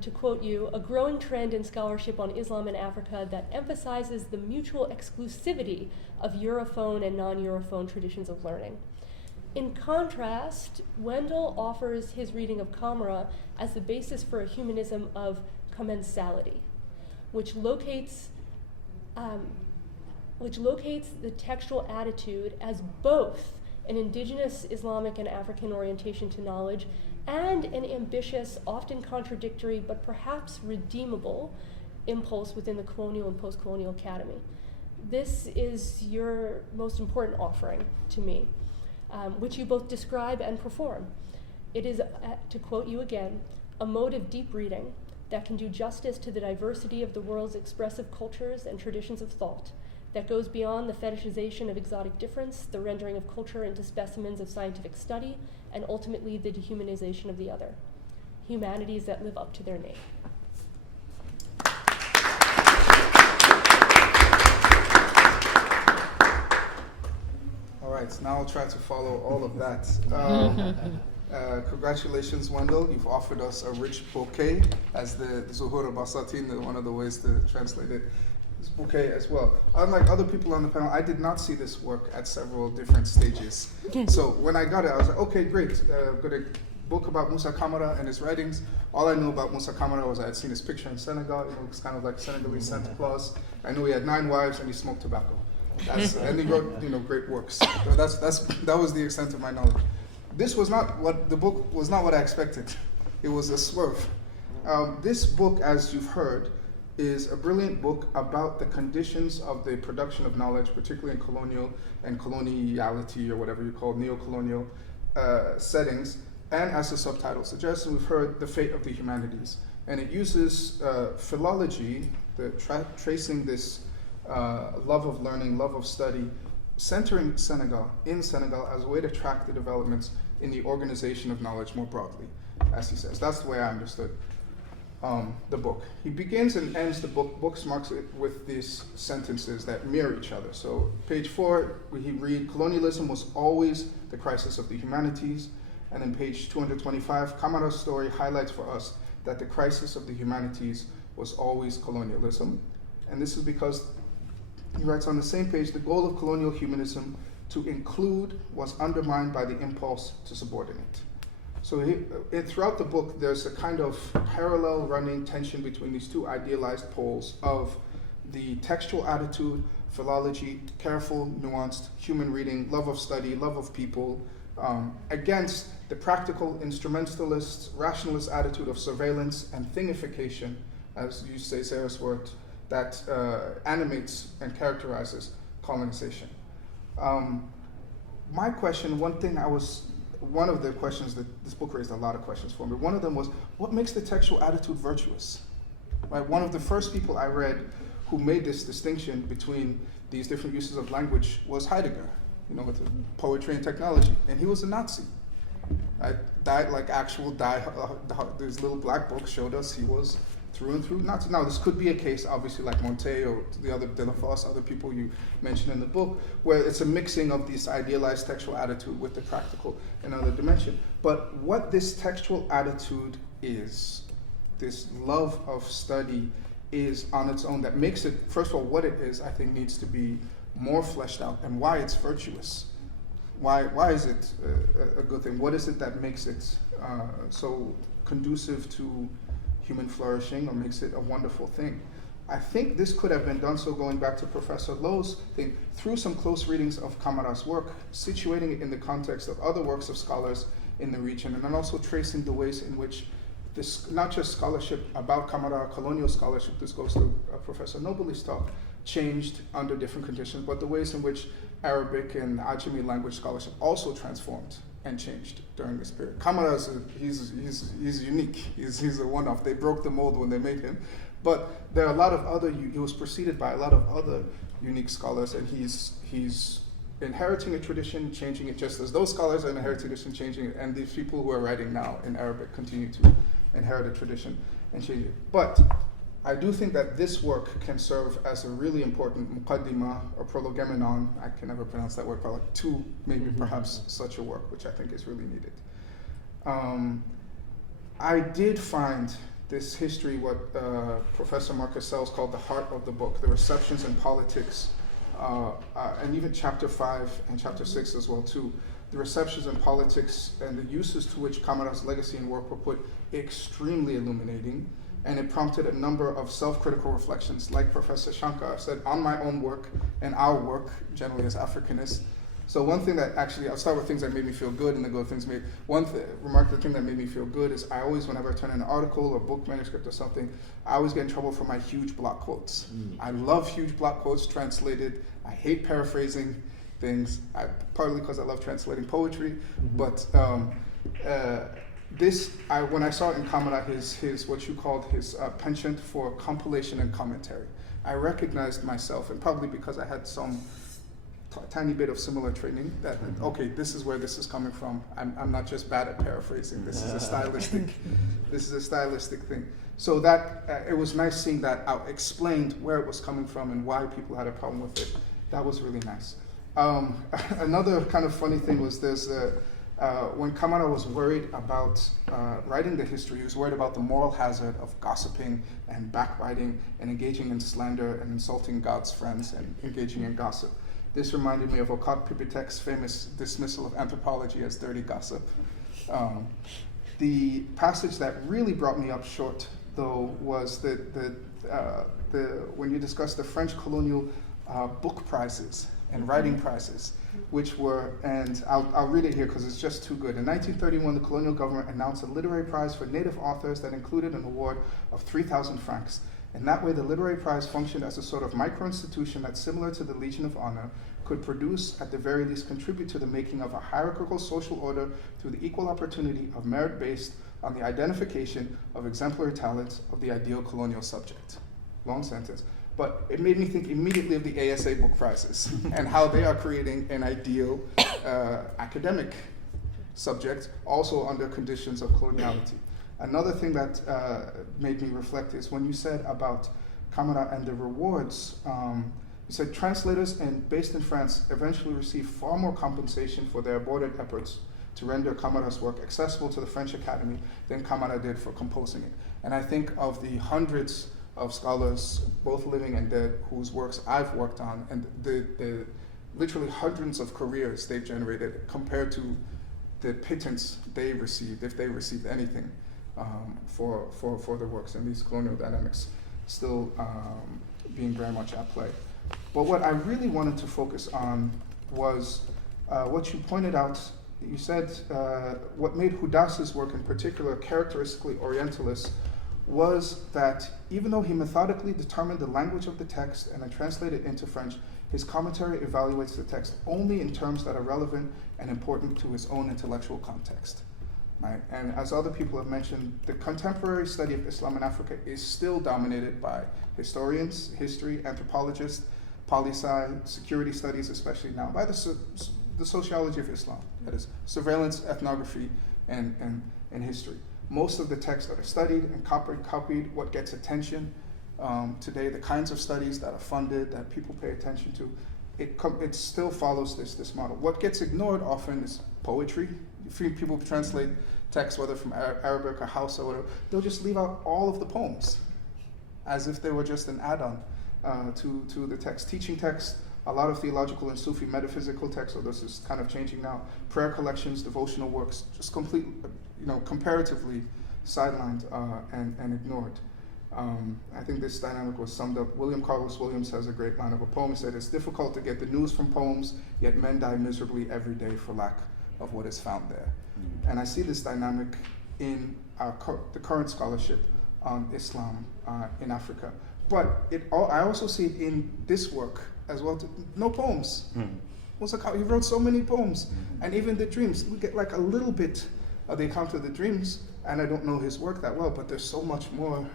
to quote you, a growing trend in scholarship on Islam and Africa that emphasizes the mutual exclusivity of Europhone and non-Europhone traditions of learning. In contrast, Wendell offers his reading of Kamara as the basis for a humanism of commensality, which locates the textual attitude as both an indigenous Islamic and African orientation to knowledge and an ambitious, often contradictory, but perhaps redeemable impulse within the colonial and post-colonial academy. This is your most important offering to me, which you both describe and perform. It is, to quote you again, a mode of deep reading that can do justice to the diversity of the world's expressive cultures and traditions of thought, that goes beyond the fetishization of exotic difference, the rendering of culture into specimens of scientific study, and ultimately the dehumanization of the other. Humanities that live up to their name. All right, so now I'll try to follow all of that. Congratulations, Wendell. You've offered us a rich bouquet, as the Zuhur Basatin, one of the ways to translate it, this bouquet as well. Unlike other people on the panel, I did not see this work at several different stages. So when I got it, I was like, okay, great. I've got a book about Musa Kamara and his writings. All I knew about Musa Kamara was I had seen his picture in Senegal. It looks kind of like Senegalese Santa Claus. I knew he had 9 wives and he smoked tobacco. And he wrote, great works. So that was the extent of my knowledge. The book was not what I expected. It was a swerve. This book, as you've heard, is a brilliant book about the conditions of the production of knowledge, particularly in colonial and coloniality, or whatever you call neo-colonial settings. And as the subtitle suggests, we've heard the fate of the humanities. And it uses philology, tracing this love of learning, love of study, centering Senegal as a way to track the developments in the organization of knowledge more broadly, as he says. That's the way I understood the book. He begins and ends the books marks it with these sentences that mirror each other. So page 4, he read, colonialism was always the crisis of the humanities. And then page 225, Kamara's story highlights for us that the crisis of the humanities was always colonialism. And this is because he writes on the same page, the goal of colonial humanism to include was undermined by the impulse to subordinate. So throughout the book, there's a kind of parallel running tension between these two idealized poles of the textual attitude, philology, careful, nuanced human reading, love of study, love of people, against the practical instrumentalist, rationalist attitude of surveillance and thingification, as you say Sarah's word, that animates and characterizes colonization. My question, one of the questions that this book raised a lot of questions for me. One of them was, what makes the textual attitude virtuous? Right? One of the first people I read who made this distinction between these different uses of language was Heidegger, with poetry and technology, and he was a Nazi. Right? These little black books showed us he was through and through Nazi. Now, this could be a case, obviously, like Montet or the other Delafosse, other people you mentioned in the book, where it's a mixing of this idealized textual attitude with the practical and other dimension. But what this textual attitude is, this love of study, is on its own that makes it, first of all, what it is, I think needs to be more fleshed out, and why it's virtuous. Why is it a good thing? What is it that makes it so conducive to human flourishing, or makes it a wonderful thing? I think this could have been done, so going back to Professor Lowe's thing, through some close readings of Kamara's work, situating it in the context of other works of scholars in the region, and then also tracing the ways in which this, not just scholarship about Kamara, colonial scholarship, this goes to Professor Nobili's talk, changed under different conditions, but the ways in which Arabic and Ajami language scholarship also transformed and changed during this period. Kamara, he's unique. He's a one-off. They broke the mold when they made him. But there are a lot of other, he was preceded by a lot of other unique scholars, and he's inheriting a tradition, changing it, just as those scholars are inheriting a tradition, changing it, and these people who are writing now in Arabic continue to inherit a tradition and change it. But I do think that this work can serve as a really important muqaddimah or prolegamenon, I can never pronounce that word, probably, to maybe perhaps such a work, which I think is really needed. I did find this history, what Professor Marcus-Sells called the heart of the book, the receptions and politics, and even chapter 5 and chapter 6 as well too. The receptions and politics and the uses to which Kamara's legacy and work were put extremely illuminating, and it prompted a number of self-critical reflections, like Professor Shankar said, on my own work and our work, generally as Africanists. So one thing that actually, I'll start with things that made me feel good, and then go to things made, remarkable thing that made me feel good is I always, whenever I turn in an article or book manuscript or something, I always get in trouble for my huge block quotes. I love huge block quotes translated. I hate paraphrasing things, partly because I love translating poetry, but when I saw in Kamara his what you called his penchant for compilation and commentary, I recognized myself, and probably because I had some tiny bit of similar training, that okay, this is where this is coming from. I'm not just bad at paraphrasing. This is a stylistic thing. So that it was nice seeing that out explained where it was coming from and why people had a problem with it. That was really nice. Another kind of funny thing was when Kamara was worried about writing the history, he was worried about the moral hazard of gossiping and backbiting and engaging in slander and insulting God's friends and engaging in gossip. This reminded me of Okat Pipitek's famous dismissal of anthropology as dirty gossip. The passage that really brought me up short, though, was when you discussed the French colonial book prizes and writing prizes, which were, and I'll read it here because it's just too good. In 1931, the colonial government announced a literary prize for native authors that included an award of 3,000 francs. In that way, the literary prize functioned as a sort of micro-institution that, similar to the Legion of Honor, could produce, at the very least, contribute to the making of a hierarchical social order through the equal opportunity of merit based on the identification of exemplary talents of the ideal colonial subject. Long sentence. But it made me think immediately of the ASA book prizes and how they are creating an ideal academic subject, also under conditions of coloniality. Another thing that made me reflect is when you said about Kamara and the rewards, you said translators based in France eventually received far more compensation for their aborted efforts to render Kamara's work accessible to the French Academy than Kamara did for composing it. And I think of the hundreds of scholars, both living and dead, whose works I've worked on, and the literally hundreds of careers they've generated compared to the pittance they received, if they received anything, for their works, and these colonial dynamics still being very much at play. But what I really wanted to focus on was what you pointed out. You said what made Hudas's work in particular characteristically Orientalist was that even though he methodically determined the language of the text and then translated it into French, his commentary evaluates the text only in terms that are relevant and important to his own intellectual context. Right? And as other people have mentioned, the contemporary study of Islam in Africa is still dominated by historians, history, anthropologists, poli-sci, security studies, especially now, by the sociology of Islam, that is surveillance, ethnography, and history. Most of the texts that are studied and copied, what gets attention today, the kinds of studies that are funded, that people pay attention to, it still follows this model. What gets ignored often is poetry. People translate texts, whether from Arabic or Hausa or whatever, they'll just leave out all of the poems as if they were just an add-on to the text. Teaching texts, a lot of theological and Sufi metaphysical texts, so this is kind of changing now, prayer collections, devotional works, just comparatively sidelined and ignored. I think this dynamic was summed up. William Carlos Williams has a great line of a poem. He said, "It's difficult to get the news from poems, yet men die miserably every day for lack of what is found there." And I see this dynamic in the current scholarship on Islam in Africa. But I also see it in this work as well. No poems. He wrote so many poems. And even the dreams, we get like a little bit of the account of the dreams, and I don't know his work that well, but there's so much more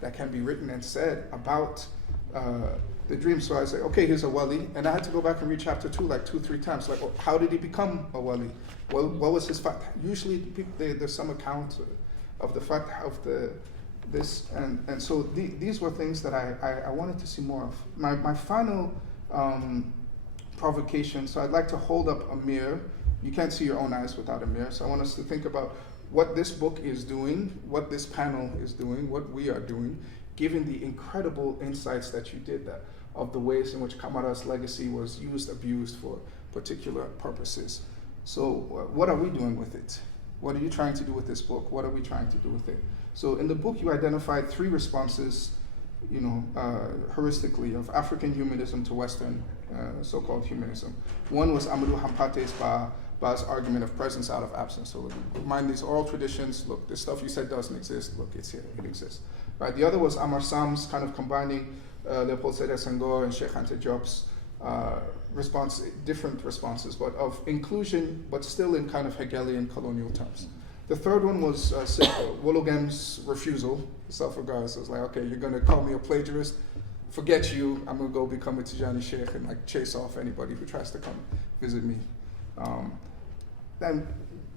that can be written and said about the dream. So I say, okay, here's a wali, and I had to go back and read chapter 2 like 2-3 times. Like, how did he become a wali? What was his fact? Usually there's some account of the fact of this, and so these were things that I wanted to see more of. My final provocation, so I'd like to hold up a mirror. You can't see your own eyes without a mirror, so I want us to think about what this book is doing, what this panel is doing, what we are doing, given the incredible insights that you did, of the ways in which Kamara's legacy was abused for particular purposes. So what are we doing with it? What are you trying to do with this book? What are we trying to do with it? So in the book, you identified 3 responses, heuristically, of African humanism to Western so-called humanism. One was Amadou Hampate's Ba's argument of presence out of absence. So remind these oral traditions, look, this stuff you said doesn't exist, look, it's here, it exists. Right? The other was Amar Sam's kind of combining Leopold Sédar Senghor and Cheikh Anta Diop's different responses, but of inclusion, but still in kind of Hegelian colonial terms. The third one was Wologam's refusal, self-regard. So it's like, okay, you're going to call me a plagiarist, forget you, I'm going to go become a Tijani Sheikh and like chase off anybody who tries to come visit me. Then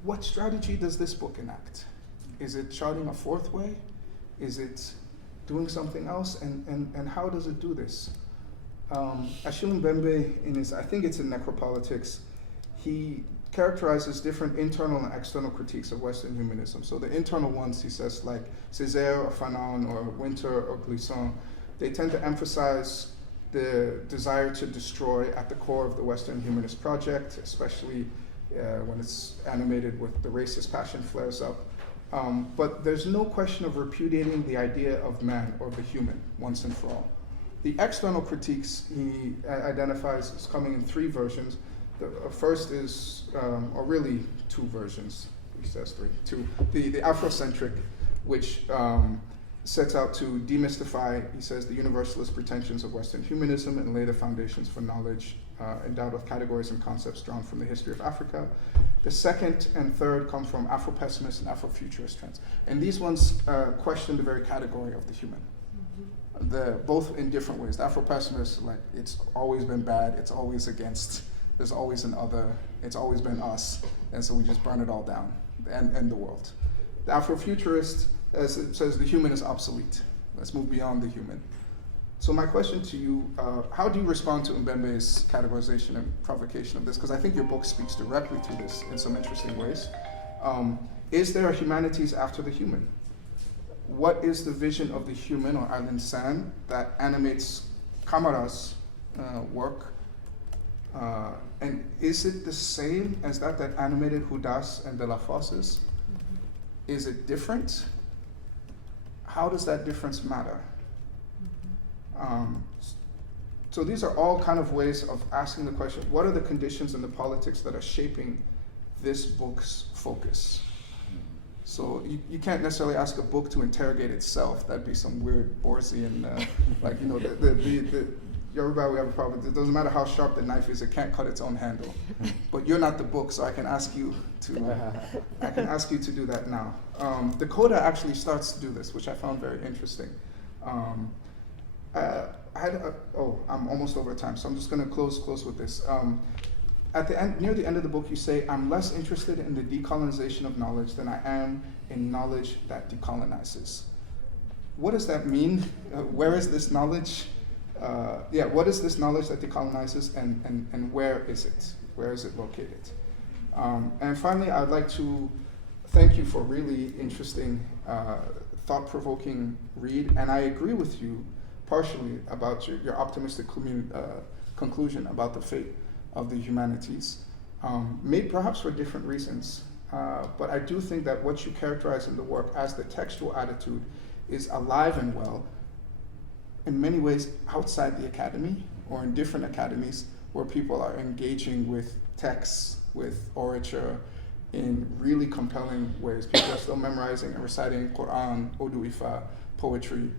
what strategy does this book enact? Is it charting a fourth way? Is it doing something else? And how does it do this? Achille Mbembe, in his, I think it's in Necropolitics, he characterizes different internal and external critiques of Western humanism. So the internal ones, he says, like Césaire or Fanon or Winter or Glissant, they tend to emphasize the desire to destroy at the core of the Western humanist project, especially when it's animated with the racist passion flares up. But there's no question of repudiating the idea of man or the human once and for all. The external critiques he identifies as coming in three versions. The first is, or really two versions, he says two. The Afrocentric, which sets out to demystify, he says, the universalist pretensions of Western humanism and lay the foundations for knowledge endowed with categories and concepts drawn from the history of Africa. The second and third come from Afro-pessimist and Afro-futurist trends. And these ones question the very category of the human. Both in different ways. The Afro-pessimist, like, it's always been bad, it's always against, there's always an other, it's always been us, and so we just burn it all down and end the world. The Afro-futurist, as it says, the human is obsolete. Let's move beyond the human. So my question to you, how do you respond to Mbembe's categorization and provocation of this? Because I think your book speaks directly to this in some interesting ways. Is there a humanities after the human? What is the vision of the human, or al-insan, that animates Kamara's work? And is it the same as that animated Hudas and De La Fosse's? Is it different? How does that difference matter? So these are all kind of ways of asking the question, what are the conditions and the politics that are shaping this book's focus? So you can't necessarily ask a book to interrogate itself. That'd be some weird Borsian, like, you know, the Yoruba, we have a problem. It doesn't matter how sharp the knife is, it can't cut its own handle. But you're not the book, so I can ask you to do that now. The Coda actually starts to do this, which I found very interesting. I'm almost over time, so I'm just going to close with this. At the end, near the end of the book, you say, I'm less interested in the decolonization of knowledge than I am in knowledge that decolonizes. What does that mean? Where is this knowledge? What is this knowledge that decolonizes, and where is it? Where is it located? And finally, I'd like to thank you for a really interesting, thought-provoking read, and I agree with you partially about your optimistic conclusion about the fate of the humanities, maybe perhaps for different reasons. But I do think that what you characterize in the work as the textual attitude is alive and well in many ways outside the academy or in different academies where people are engaging with texts, with orature in really compelling ways. People are still memorizing and reciting Quran, Odu Ifa, poetry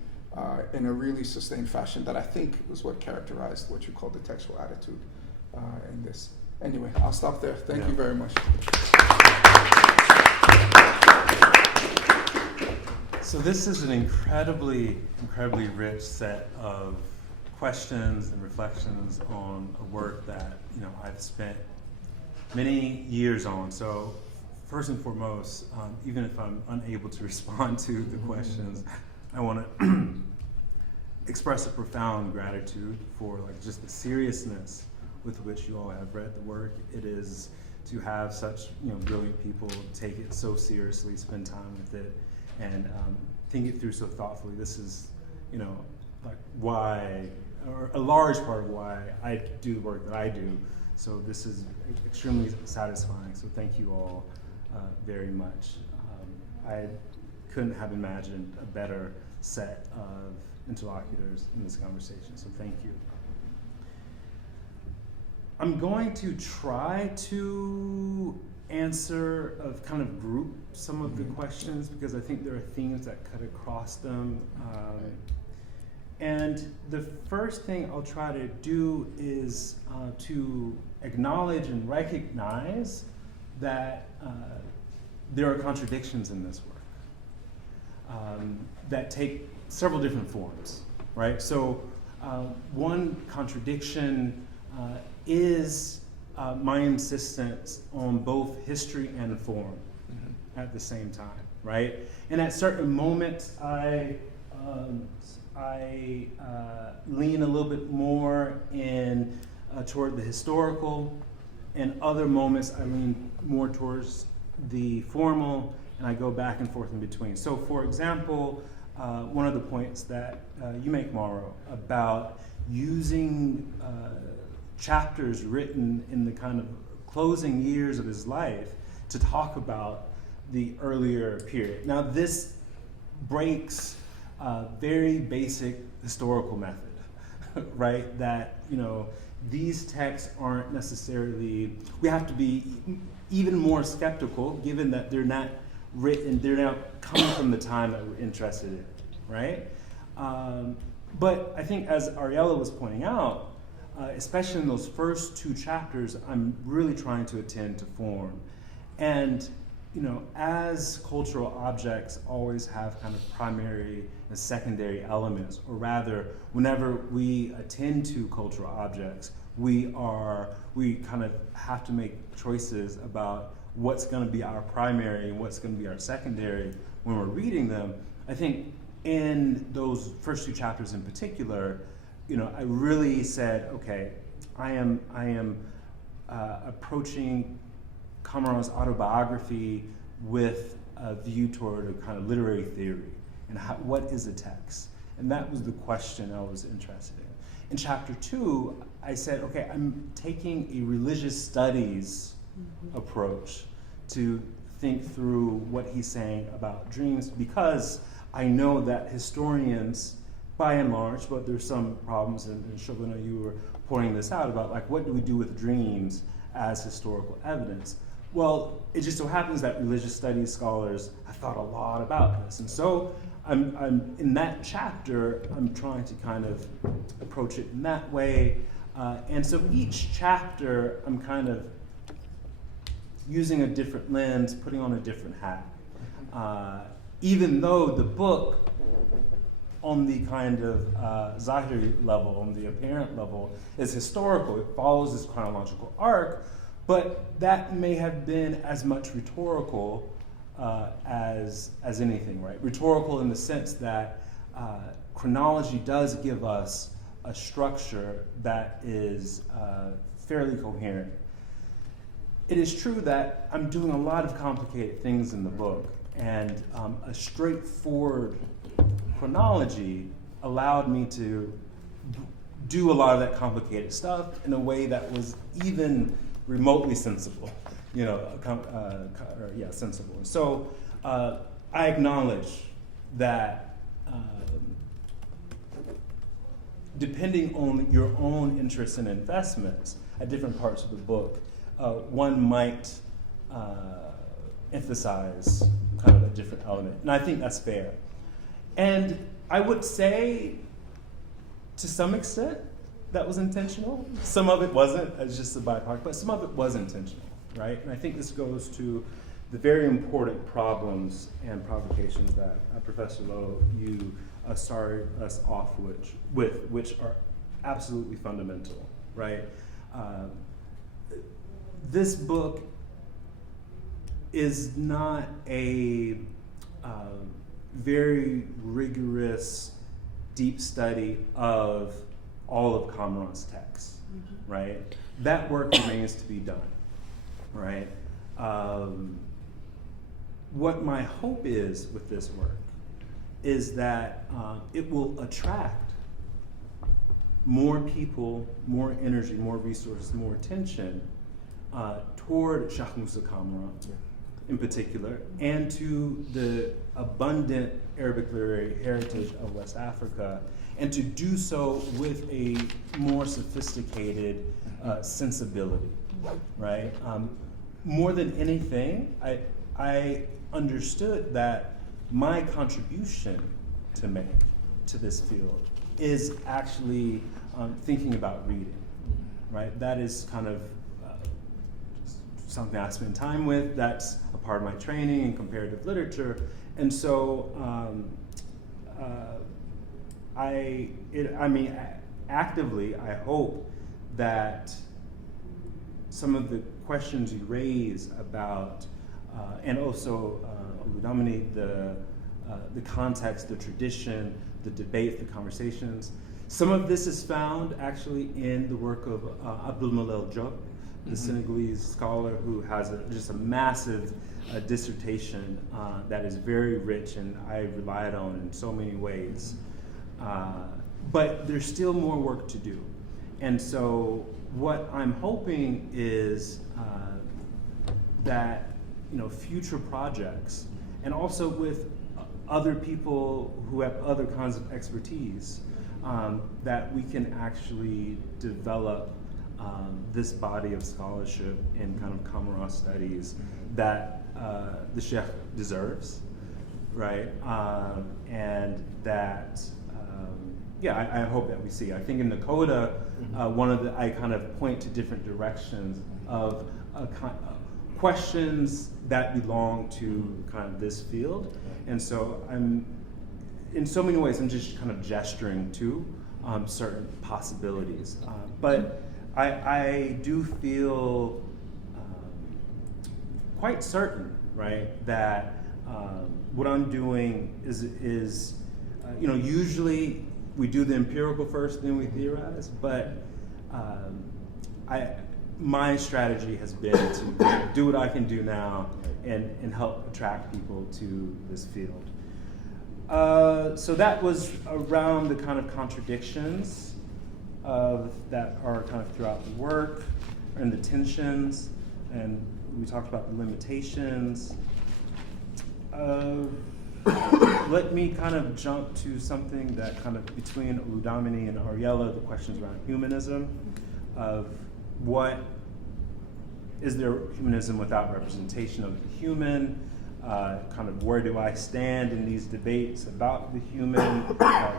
in a really sustained fashion that I think was what characterized what you call the textual attitude in this. Anyway, I'll stop there. Thank you very much. So this is an incredibly rich set of questions and reflections on a work that, you know, I've spent many years on. So first and foremost, even if I'm unable to respond to the questions, I want to express a profound gratitude for just the seriousness with which you all have read the work. It is to have such brilliant people take it so seriously, spend time with it, and think it through so thoughtfully. This is, why, or a large part of why I do the work that I do. So this is extremely satisfying. So thank you all very much. I couldn't have imagined a better set of interlocutors in this conversation. So thank you. I'm going to try to answer group some of the questions because I think there are themes that cut across them. And the first thing I'll try to do is to acknowledge and recognize that there are contradictions in this work that take several different forms, right? So one contradiction is my insistence on both history and form at the same time, right? And at certain moments, I lean a little bit more in toward the historical, and other moments I lean more towards the formal, and I go back and forth in between. So, for example, one of the points that you make, Mauro, about using chapters written in the kind of closing years of his life to talk about the earlier period. Now, this breaks a very basic historical method, right? That, you know, these texts aren't necessarily, we have to be even more skeptical given that they're not written, they're not coming from the time that we're interested in, right? But I think, as Ariela was pointing out, especially in those first two chapters, I'm really trying to attend to form. And, you know, as cultural objects always have kind of primary and secondary elements, or rather, whenever we attend to cultural objects, we kind of have to make choices about what's going to be our primary and what's going to be our secondary when we're reading them. I think in those first two chapters in particular, you know, I really said, okay, I am approaching Kamara's autobiography with a view toward a kind of literary theory and what is a text? And that was the question I was interested in. In chapter 2, I said, okay, I'm taking a religious studies approach to think through what he's saying about dreams, because I know that historians, by and large, but there's some problems, and Shobana, you were pointing this out about, like, what do we do with dreams as historical evidence? Well, it just so happens that religious studies scholars have thought a lot about this. And so I'm in that chapter, I'm trying to kind of approach it in that way. And so each chapter, I'm kind of using a different lens, putting on a different hat. Even though the book, on the kind of Zahiri level, on the apparent level, is historical. It follows this chronological arc, but that may have been as much rhetorical as anything, right? Rhetorical in the sense that chronology does give us a structure that is fairly coherent. It is true that I'm doing a lot of complicated things in the book, and a straightforward chronology allowed me to do a lot of that complicated stuff in a way that was even remotely sensible, you know, sensible. And so I acknowledge that depending on your own interests and investments at different parts of the book, one might emphasize kind of a different element. And I think that's fair. And I would say, to some extent, that was intentional. Some of it wasn't, it's just a byproduct, but some of it was intentional, right? And I think this goes to the very important problems and provocations that Professor Lowe, you started us off with, which are absolutely fundamental, right? This book is not a very rigorous, deep study of all of Kamara's texts, right? That work remains to be done, right? What my hope is with this work is that it will attract more people, more energy, more resources, more attention toward Shaykh Musa Kamara in particular, and to the abundant Arabic literary heritage of West Africa, and to do so with a more sophisticated sensibility, right? More than anything, I understood that my contribution to make to this field is actually thinking about reading, right? That is kind of something I spend time with. That's a part of my training in comparative literature. And so actively, I hope that some of the questions you raise about, and also Oludamini, the context, the tradition, the debate, the conversations, some of this is found actually in the work of Abdul Malal Diop, the Senegalese scholar who has just a massive dissertation that is very rich, and I relied on in so many ways. But there's still more work to do. And so what I'm hoping is that future projects, and also with other people who have other kinds of expertise, that we can actually develop this body of scholarship in kind of Kamara studies that the Sheikh deserves, right? And that, I hope that we see. I think in the coda, I kind of point to different directions of questions that belong to kind of this field. And so in so many ways, I'm just kind of gesturing to certain possibilities. But I do feel quite certain, right, that what I'm doing is usually we do the empirical first, then we theorize, but my strategy has been to do what I can do now and help attract people to this field. So that was around the kind of contradictions that are kind of throughout the work, and the tensions, and we talked about the limitations. Let me kind of jump to something that kind of between Oludamini and Ariela, the questions around humanism, of what is there humanism without representation of the human, kind of where do I stand in these debates about the human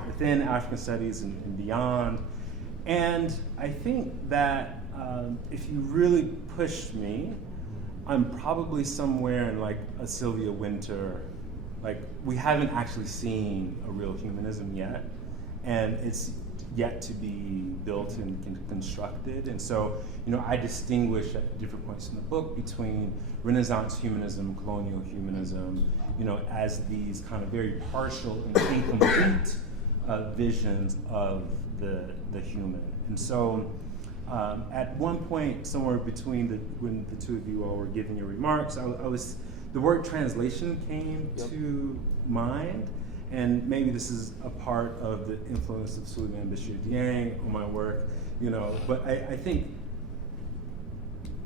within African studies and beyond. And I think that if you really push me, I'm probably somewhere in like a Sylvia Wynter, like we haven't actually seen a real humanism yet, and it's yet to be built and constructed. And so, I distinguish at different points in the book between Renaissance humanism, colonial humanism, as these kind of very partial and incomplete visions of the human. And so, at one point, somewhere between when the two of you all were giving your remarks, the word translation came to mind, and maybe this is a part of the influence of Suleiman Bashir Dieng on my work, but I think,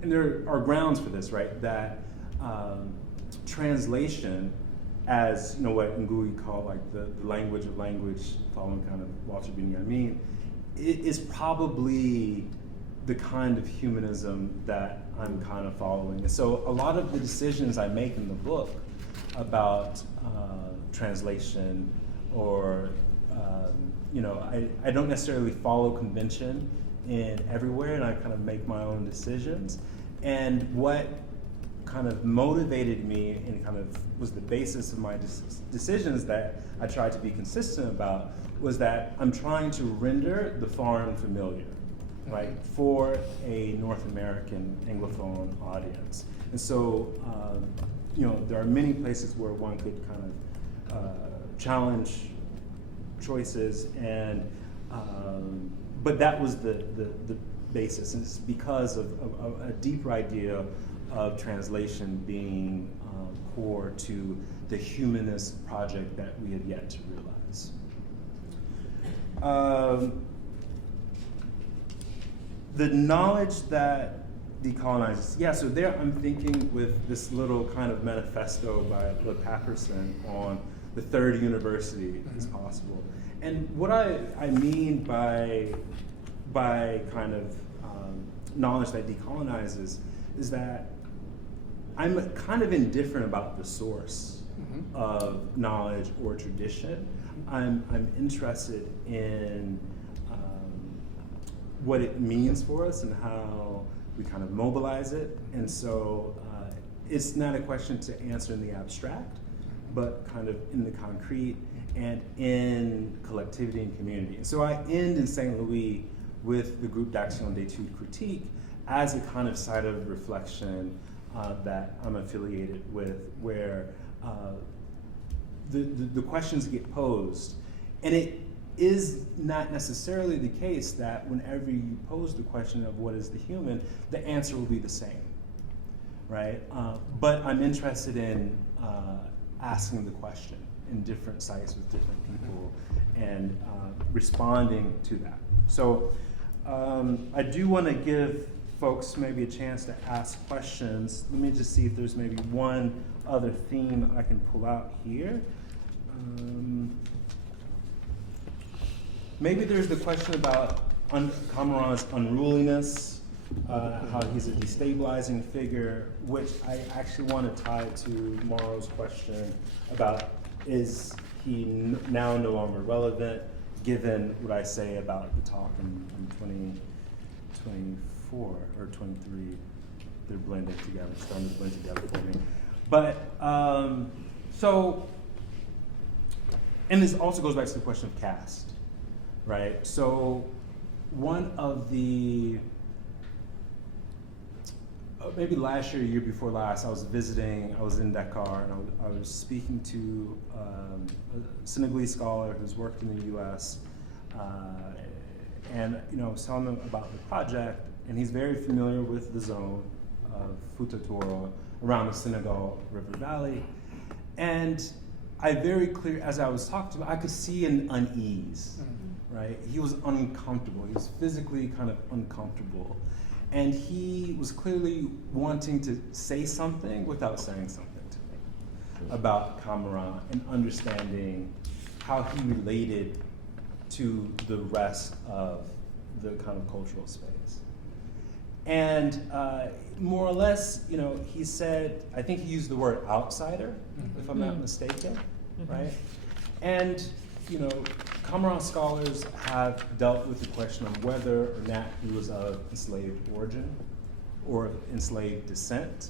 and there are grounds for this, right, that translation, as what Ngui called like the language of language, following kind of Walter Benjamin, it is probably the kind of humanism that I'm kind of following. And so a lot of the decisions I make in the book about translation, or I don't necessarily follow convention in everywhere, and I kind of make my own decisions. And what kind of motivated me and kind of was the basis of my decisions that I tried to be consistent about was that I'm trying to render the foreign familiar, right, for a North American Anglophone audience. And so, there are many places where one could kind of challenge choices, and but that was the basis, and it's because of a deeper idea of translation being core to the humanist project that we have yet to realize. The knowledge that decolonizes, so there I'm thinking with this little kind of manifesto by Le Patterson on the third university is possible. And what I mean by kind of knowledge that decolonizes is that I'm kind of indifferent about the source of knowledge or tradition. I'm interested in what it means for us and how we kind of mobilize it. And so it's not a question to answer in the abstract, but kind of in the concrete and in collectivity and community. And so I end in St. Louis with the group d'Action d'Etude Critique as a kind of site of reflection that I'm affiliated with, where the questions get posed. And it is not necessarily the case that whenever you pose the question of what is the human, the answer will be the same, right? But I'm interested in asking the question in different sites with different people and responding to that. So I do want to give folks maybe a chance to ask questions. Let me just see if there's maybe one other theme I can pull out here. Maybe there's the question about Kamara's unruliness, how he's a destabilizing figure, which I actually want to tie to Mauro's question about, is he now no longer relevant, given what I say about the talk in 2024 or 23. They're blending together, starting to blend together for me. But, and this also goes back to the question of caste, right? So one of the, maybe last year, year before last, I was in Dakar, and I was speaking to a Senegalese scholar who's worked in the US, and I was telling him about the project, and he's very familiar with the zone of Fouta Toro around the Senegal River Valley. And as I was talking to him, I could see an unease, right? He was uncomfortable. He was physically kind of uncomfortable. And he was clearly wanting to say something without saying something to me about Kamara and understanding how he related to the rest of the kind of cultural space. And more or less, he said, I think he used the word outsider, if I'm not mistaken, right? And, Kamara scholars have dealt with the question of whether or not he was of enslaved origin or enslaved descent.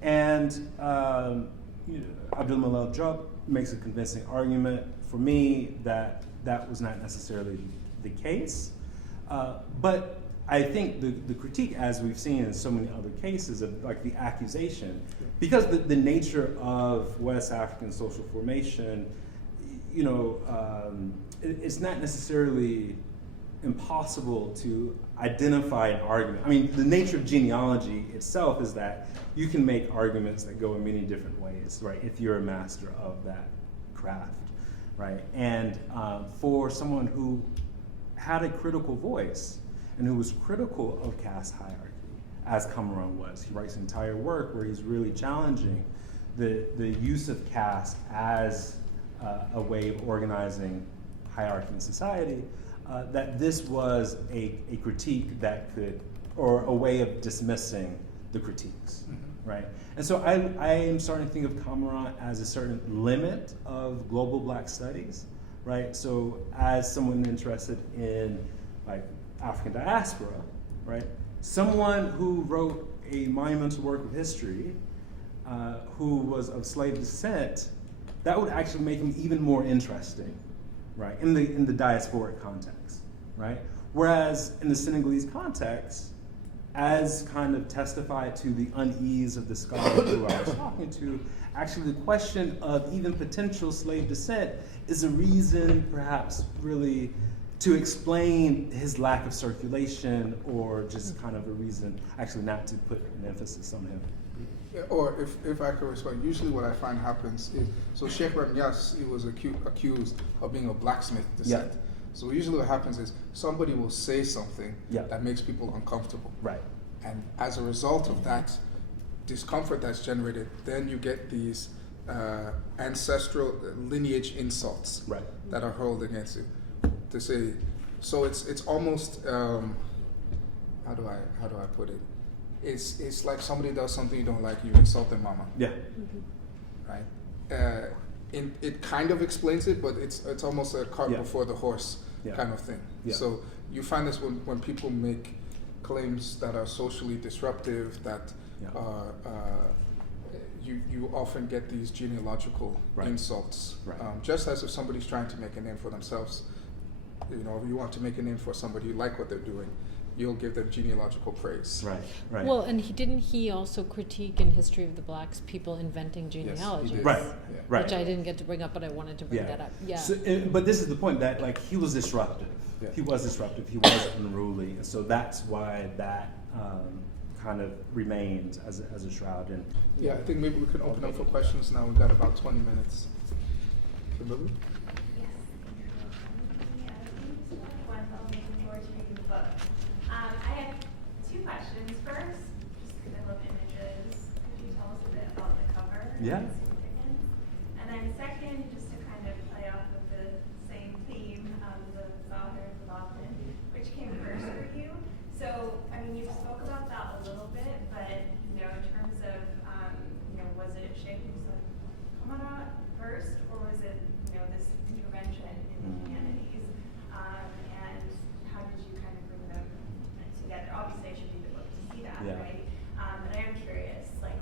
And Abdul Malal Job makes a convincing argument for me that that was not necessarily the case. But I think the critique, as we've seen in so many other cases, of like the accusation, because the nature of West African social formation, it's not necessarily impossible to identify an argument. I mean, the nature of genealogy itself is that you can make arguments that go in many different ways, right, if you're a master of that craft, right? And for someone who had a critical voice and who was critical of caste hierarchy, as Kamara was, he writes an entire work where he's really challenging the use of caste as a way of organizing hierarchy in society, that this was a critique that could, or a way of dismissing the critiques, right? And so I am starting to think of Kamara as a certain limit of global Black studies, right? So as someone interested in like African diaspora, right? Someone who wrote a monumental work of history, who was of slave descent, that would actually make him even more interesting, right, in the diasporic context, right? Whereas in the Senegalese context, as kind of testified to the unease of the scholar who I was talking to, actually the question of even potential slave descent is a reason perhaps really to explain his lack of circulation, or just kind of a reason actually not to put an emphasis on him. Or if I could respond, usually what I find happens is, so Sheikh Ramyas, he was accused of being a blacksmith descent. Yeah. So usually what happens is somebody will say something Yeah. that makes people uncomfortable. Right. And as a result of that discomfort that's generated, then you get these ancestral lineage insults Right. that are hurled against you. To say, so it's almost, how do I put it? It's like somebody does something you don't like, you insult their mama, Yeah. right? It kind of explains it, but it's almost a cart Yeah. before the horse Yeah. kind of thing. Yeah. So you find this when people make claims that are socially disruptive, that you often get these genealogical insults. Just as if somebody's trying to make a name for themselves. You know, if you want to make a name for somebody, you like what they're doing, you'll give them genealogical praise. Right. Well, and didn't he also critique in History of the Blacks people inventing genealogies? Yes, he did. Right. Which I didn't get to bring up, but I wanted to bring that up. Yeah. So, but this is the point, that like he was disruptive. Yeah. He was disruptive. He was unruly, and so that's why that kind of remains as a shroud. And I think maybe we can open up for questions now. We've got about 20 minutes. Kimberly? I have two questions. First, just because I love images, could you tell us a bit about the cover and its significance? And then second, just to kind of play off of the same theme, the Zahir and the Batin, which came first for you. So, I mean, you spoke about that a little bit, but, you know, in terms of, you know, was it Shaykh Musa Kamara first, or was it, you know, this intervention in the humanities? And how did you kind of bring them together? Obviously, I should read the book to see that, right? But I am curious, like,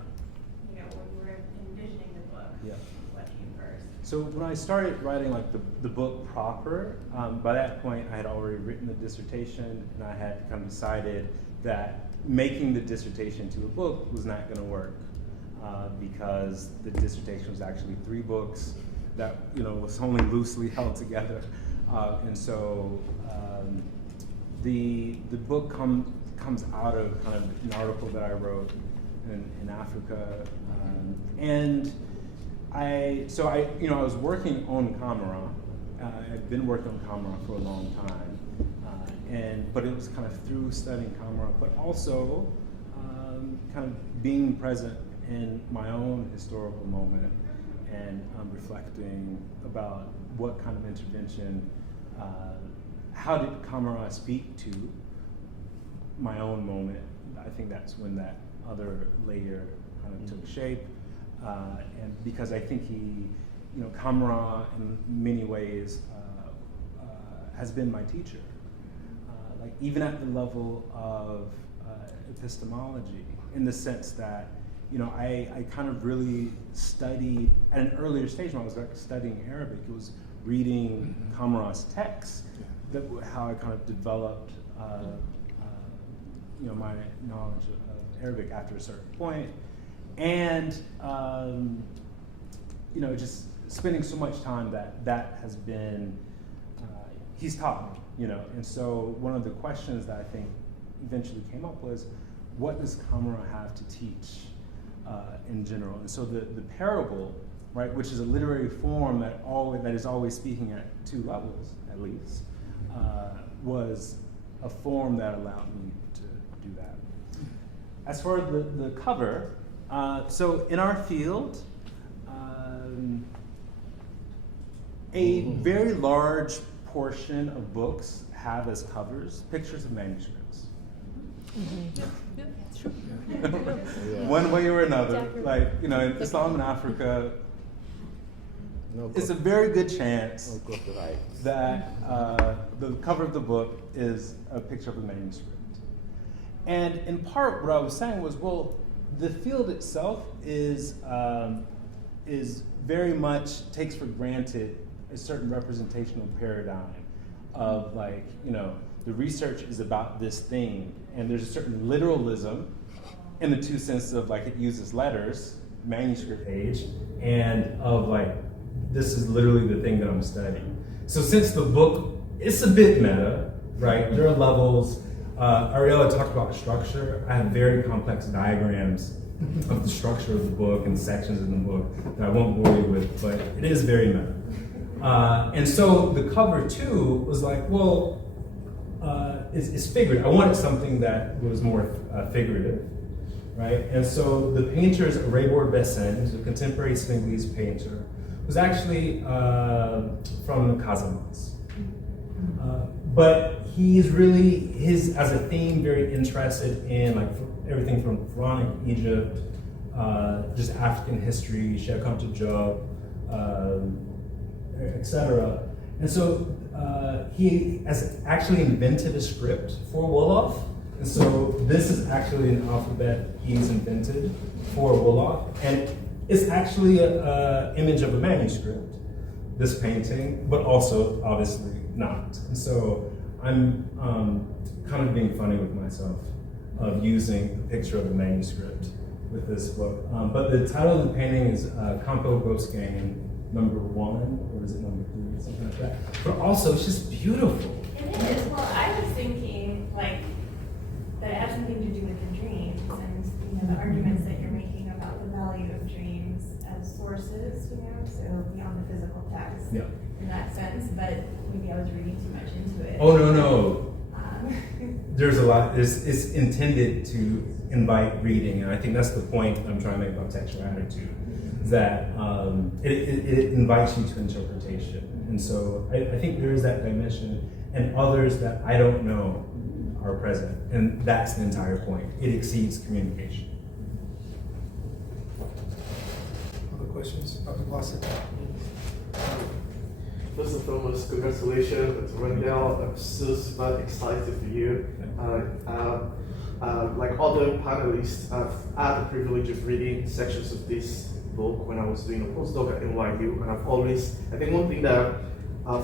you know, when you were envisioning the book, what came first? so when I started writing like the book proper, by that point I had already written the dissertation, and I had kind of decided that making the dissertation to a book was not going to work, because the dissertation was actually 3 books that, you know, was only loosely held together, and so the book comes out of kind of an article that I wrote in Africa, and I was working on Kamara. I'd been working on Kamara for a long time, but it was kind of through studying Kamara, but also kind of being present in my own historical moment and reflecting about what kind of intervention, how did Kamara speak to my own moment. I think that's when that other layer kind of took shape, and because I think he, you know, Kamara in many ways has been my teacher, like even at the level of epistemology, in the sense that, you know, I kind of really studied at an earlier stage when I was like studying Arabic. It was reading Kamara's texts that how I kind of developed you know, my knowledge of Arabic after a certain point, and you know, just spending so much time that has been he's taught me, you know. And so one of the questions that I think eventually came up was, what does Kamara have to teach in general? And so the parable, right, which is a literary form that is always speaking at 2 levels at least, was a form that allowed me to do that. As for the cover, so in our field, a very large portion of books have as covers pictures of manuscripts. That's true. One way or another, like, you know, in Islam and Africa, it's a very good chance that the cover of the book is a picture of a manuscript. And in part, what I was saying was, well, the field itself is very much takes for granted a certain representational paradigm of, like, you know, the research is about this thing, and there's a certain literalism in the 2 senses of, like, it uses letters, manuscript age, and of, like, this is literally the thing that I'm studying. So since the book, it's a bit meta, right? There are levels. Ariela talked about structure. I have very complex diagrams of the structure of the book and sections in the book that I won't bore you with, but it is very meta. And so the cover too was like, well, it's figurative. I wanted something that was more figurative, right? And so the painter's Raybor Bessin, who's a contemporary Senegalese painter, was actually from the Casamance. But he's really, as a theme, very interested in, like, everything from Pharaonic Egypt, just African history, Sheikh Anta Diop, etc. And so he has actually invented a script for Wolof And so this is actually an alphabet he's invented for Wolof, and it's actually an image of a manuscript, this painting, but also obviously not. And so I'm kind of being funny with myself of using a picture of a manuscript with this book. But the title of the painting is Campo Boscain #1, or is it #3, something like that. But also, it's just beautiful. It is. Well, I was thinking, like, that it has something to do with the dreams and, the arguments that you're making about the value of dreams as sources, so beyond the physical text. Yeah. In that sense, but maybe I was reading too much into it. Oh, no. There's a lot. It's intended to invite reading, and I think that's the point I'm trying to make about textual attitude, that it invites you to interpretation. And so I think there is that dimension, and others that I don't know are present, and that's the entire point. It exceeds communication. Other questions? Dr. Glossick? First and foremost, congratulations to Wendell. I'm super excited for you. Like other panelists, I've had the privilege of reading sections of this book when I was doing a postdoc at NYU, and I think one thing that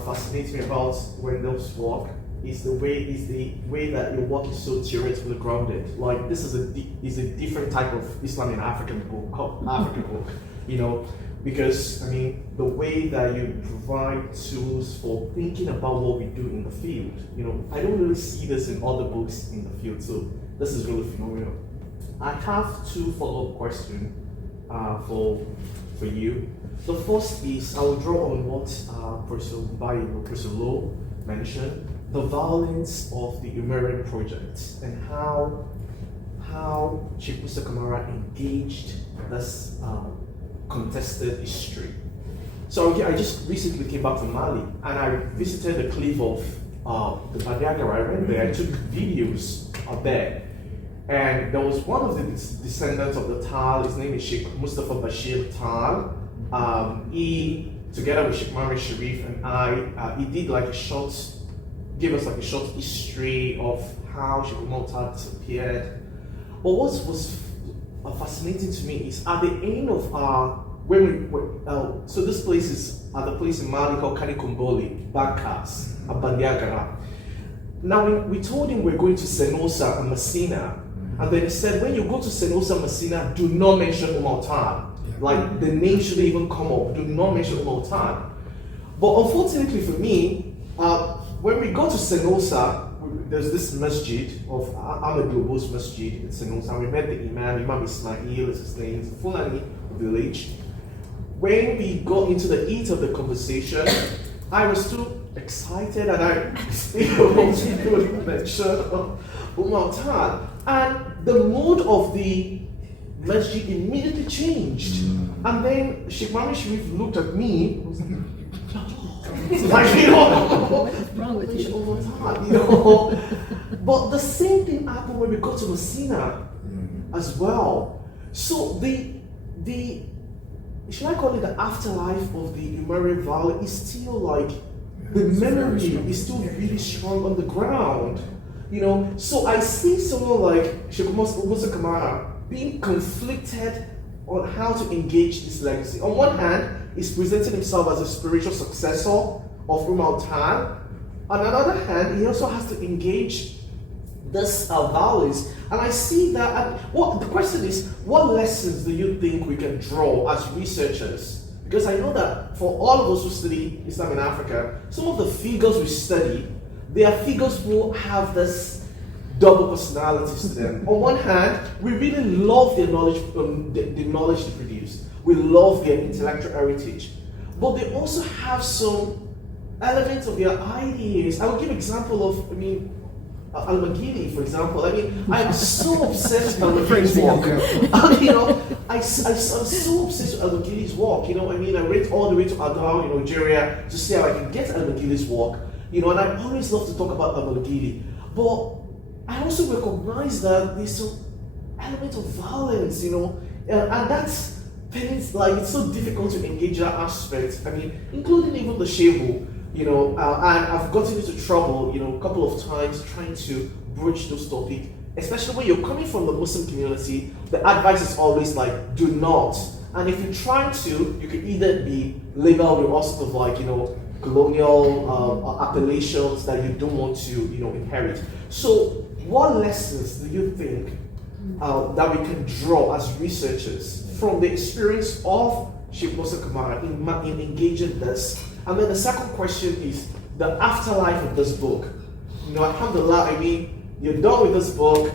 fascinates me about Wendell's work is the way that your work is so theoretically grounded. Like, this is a different type of Islam in African book, because the way that you provide tools for thinking about what we do in the field, I don't really see this in other books in the field, so this is really phenomenal. I have 2 follow-up questions for you. The first is, I will draw on what Professor Lowe mentioned, the violence of the Umerian project and how Shaykh Musa Kamara engaged this contested history. So I just recently came back from Mali, and I visited the cliff of the Badiagara. I went there, I took videos of there, and there was one of the descendants of the Tal. His name is Sheikh Mustafa Bashir Tal. He, together with Sheikh Mohammed Sharif and I, he did gave us a short history of how Sheikh Umar Tal disappeared. But what was fascinating to me is at the end of so this place is at the place in Mali called Kanikomboli, Bakas, Abandiagara. Now we told him we're going to Senosa and Messina, and then he said, when you go to Senosa and Messina, do not mention Umar Tal. Like, the name shouldn't even come up. Do not mention Umar Tal. But unfortunately for me, when we got to Senosa, there's this masjid of Ahmed Lobo's masjid in Senosa. We met the Imam Ismail is his name, it's a Fulani village. When we got into the heat of the conversation, I was too excited, and I still wanted to mention Umar Tal. And the mood of the masjid immediately changed. And then Sheikh Mohammed Sharif looked at me and was like, what's wrong with you? But the same thing happened when we got to Messina as well. So should I call it the afterlife of the Umerian Valley is still like, the memory is still really strong on the ground. So I see someone like Shaykh Musa Kamara being conflicted on how to engage this legacy. On one hand, he's presenting himself as a spiritual successor of Umar Tal. On the other hand, he also has to engage this valleys. And I see that, the question is, what lessons do you think we can draw as researchers? Because I know that for all of us who study Islam in Africa, some of the figures we study, they are figures who have this double personalities to them. On one hand, we really love their knowledge, the knowledge they produce. We love their intellectual heritage. But they also have some elements of their ideas. I will give an example of, Al-Magili, for example. I am so obsessed with Al-Magili's work. I'm so obsessed with Al-Magili's work. I went all the way to Adar, Nigeria, to see how I can get Al-Magili's work. And I always love to talk about Al-Magili. But I also recognize that there's some element of violence, and that's it's so difficult to engage that aspect. Including even the Shehu. And I've gotten into trouble, a couple of times trying to broach those topics especially when you're coming from the Muslim community, the advice is always like, do not. And if you try to, you could either be labeled with all sorts of like, colonial appellations that you don't want to, inherit. So what lessons do you think that we can draw as researchers from the experience of Shaykh Musa Kamara in engaging this? And then the second question is the afterlife of this book. Alhamdulillah, you're done with this book.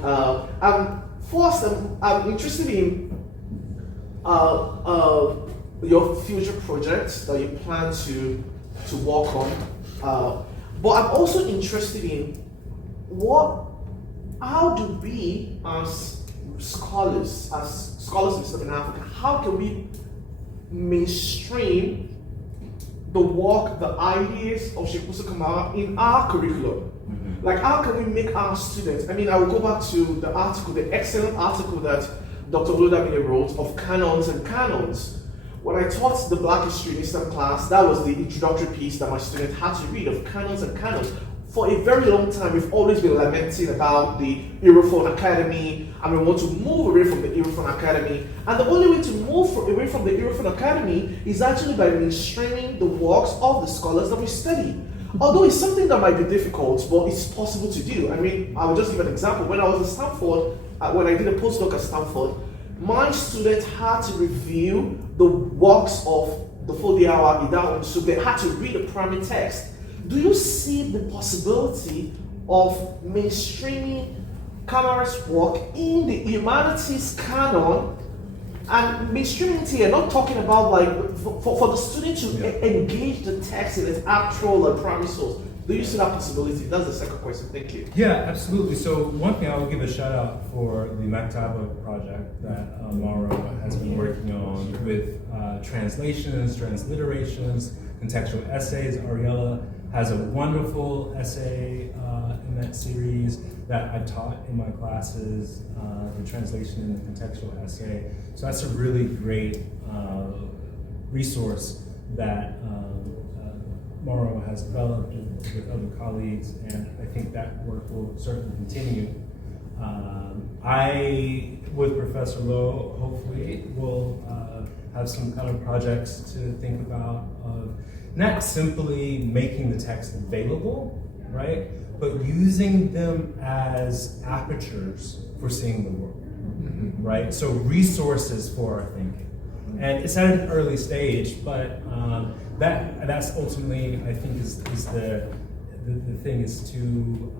First, I'm interested in your future projects that you plan to work on. But I'm also interested in how do we as scholars in Southern Africa, how can we mainstream the work, the ideas of Shaykh Musa Kamara in our curriculum? Like, how can we make our students, I will go back to the article, the excellent article that Dr. Oludamini wrote of canons and canons. When I taught the Black History in Eastern class, that was the introductory piece that my students had to read of canons and canons. For a very long time, we've always been lamenting about the Europhone Academy, and we want to move away from the Europhone Academy. And the only way to move away from the Europhone Academy is actually by mainstreaming the works of the scholars that we study. Although it's something that might be difficult, but it's possible to do. I will just give an example. When I was at Stanford, when I did a postdoc at Stanford, my students had to review the works of the Fodiawa, Idaho, so they had to read the primary text. Do you see the possibility of mainstreaming Kamara's work in the humanities canon and mainstreaming it here? Not talking about like for the student to engage the text in its actual primary source. Do you see that possibility? That's the second question. Thank you. Yeah, absolutely. So one thing I will give a shout out for the Maktaba project that Mauro has been working on with translations, transliterations, contextual essays. Ariela has a wonderful essay in that series that I taught in my classes, the translation and the contextual essay. So that's a really great resource that Mauro has developed with other colleagues, and I think that work will certainly continue. I, with Professor Lowe, hopefully will have some kind of projects to think about of not simply making the text available, right, but using them as apertures for seeing the world, right? So resources for our thinking. And it's at an early stage, but that's ultimately, I think, is the thing is to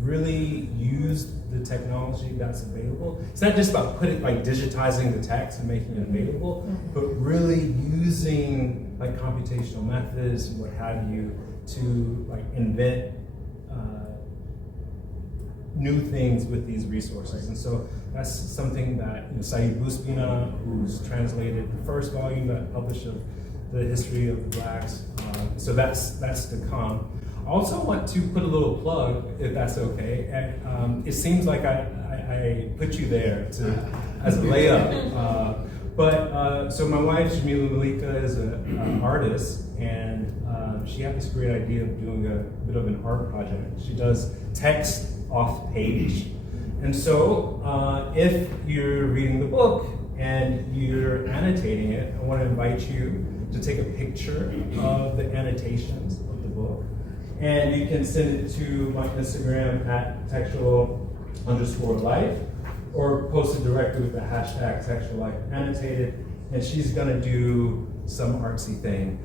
really use the technology that's available. It's not just about digitizing the text and making it available, but really using like computational methods and what have you to like invent new things with these resources. And so that's something that Saeed Buspina, who's translated the first volume that published of the history of the Blacks, so that's to come. I also want to put a little plug, if that's okay. And, it seems like I put you there as a layup. But so my wife, Jamila Malika, is an artist, and she had this great idea of doing a bit of an art project. She does text off page. And so if you're reading the book and you're annotating it, I want to invite you to take a picture of the annotations of the book. And you can send it to my Instagram at textual_life, or post it directly with the hashtag textualLifeAnnotated. And she's gonna do some artsy thing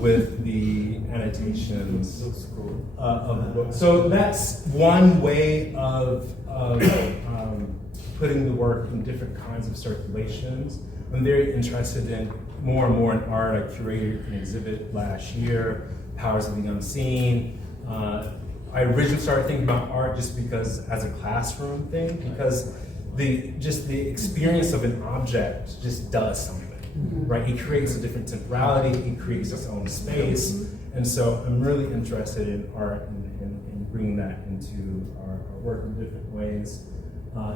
with the annotations of the book. So that's one way of putting the work in different kinds of circulations. I'm very interested in more and more in art. I curated an exhibit last year, Powers of the Unseen. I originally started thinking about art just because as a classroom thing, because the experience of an object just does something, right? It creates a different temporality, it creates its own space, and so I'm really interested in art and bringing that into our work in different ways.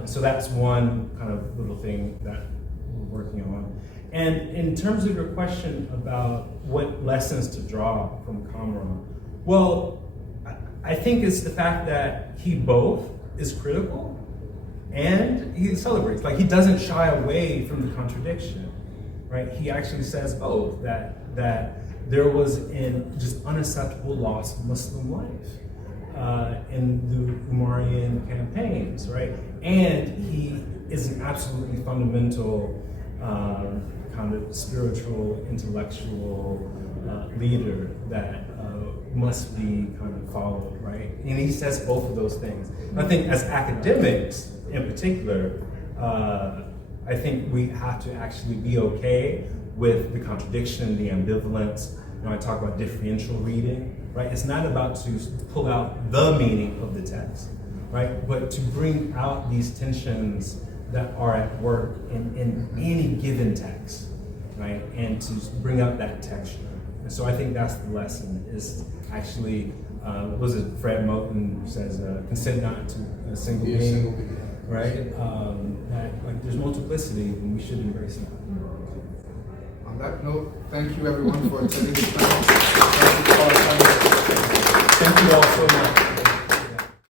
So that's one kind of little thing that we're working on. And in terms of your question about what lessons to draw from Kamara, well, I think it's the fact that he both is critical and he celebrates. Like, he doesn't shy away from the contradiction, right? He actually says both, that there was an just unacceptable loss of Muslim life in the Umayyan campaigns, right? And he is an absolutely fundamental kind of spiritual, intellectual leader that must be kind of followed, right? And he says both of those things. And I think as academics in particular, I think we have to actually be okay with the contradiction, the ambivalence. You know, I talk about differential reading, right? It's not about to pull out the meaning of the text, right? But to bring out these tensions that are at work in any given text, right? And to bring out that texture. And so I think that's the lesson, is actually, what was it, Fred Moten says, consent not to a single being, right? That, like, there's multiplicity and we should embrace that. On that note, thank you everyone for attending this panel. Thank you all so much.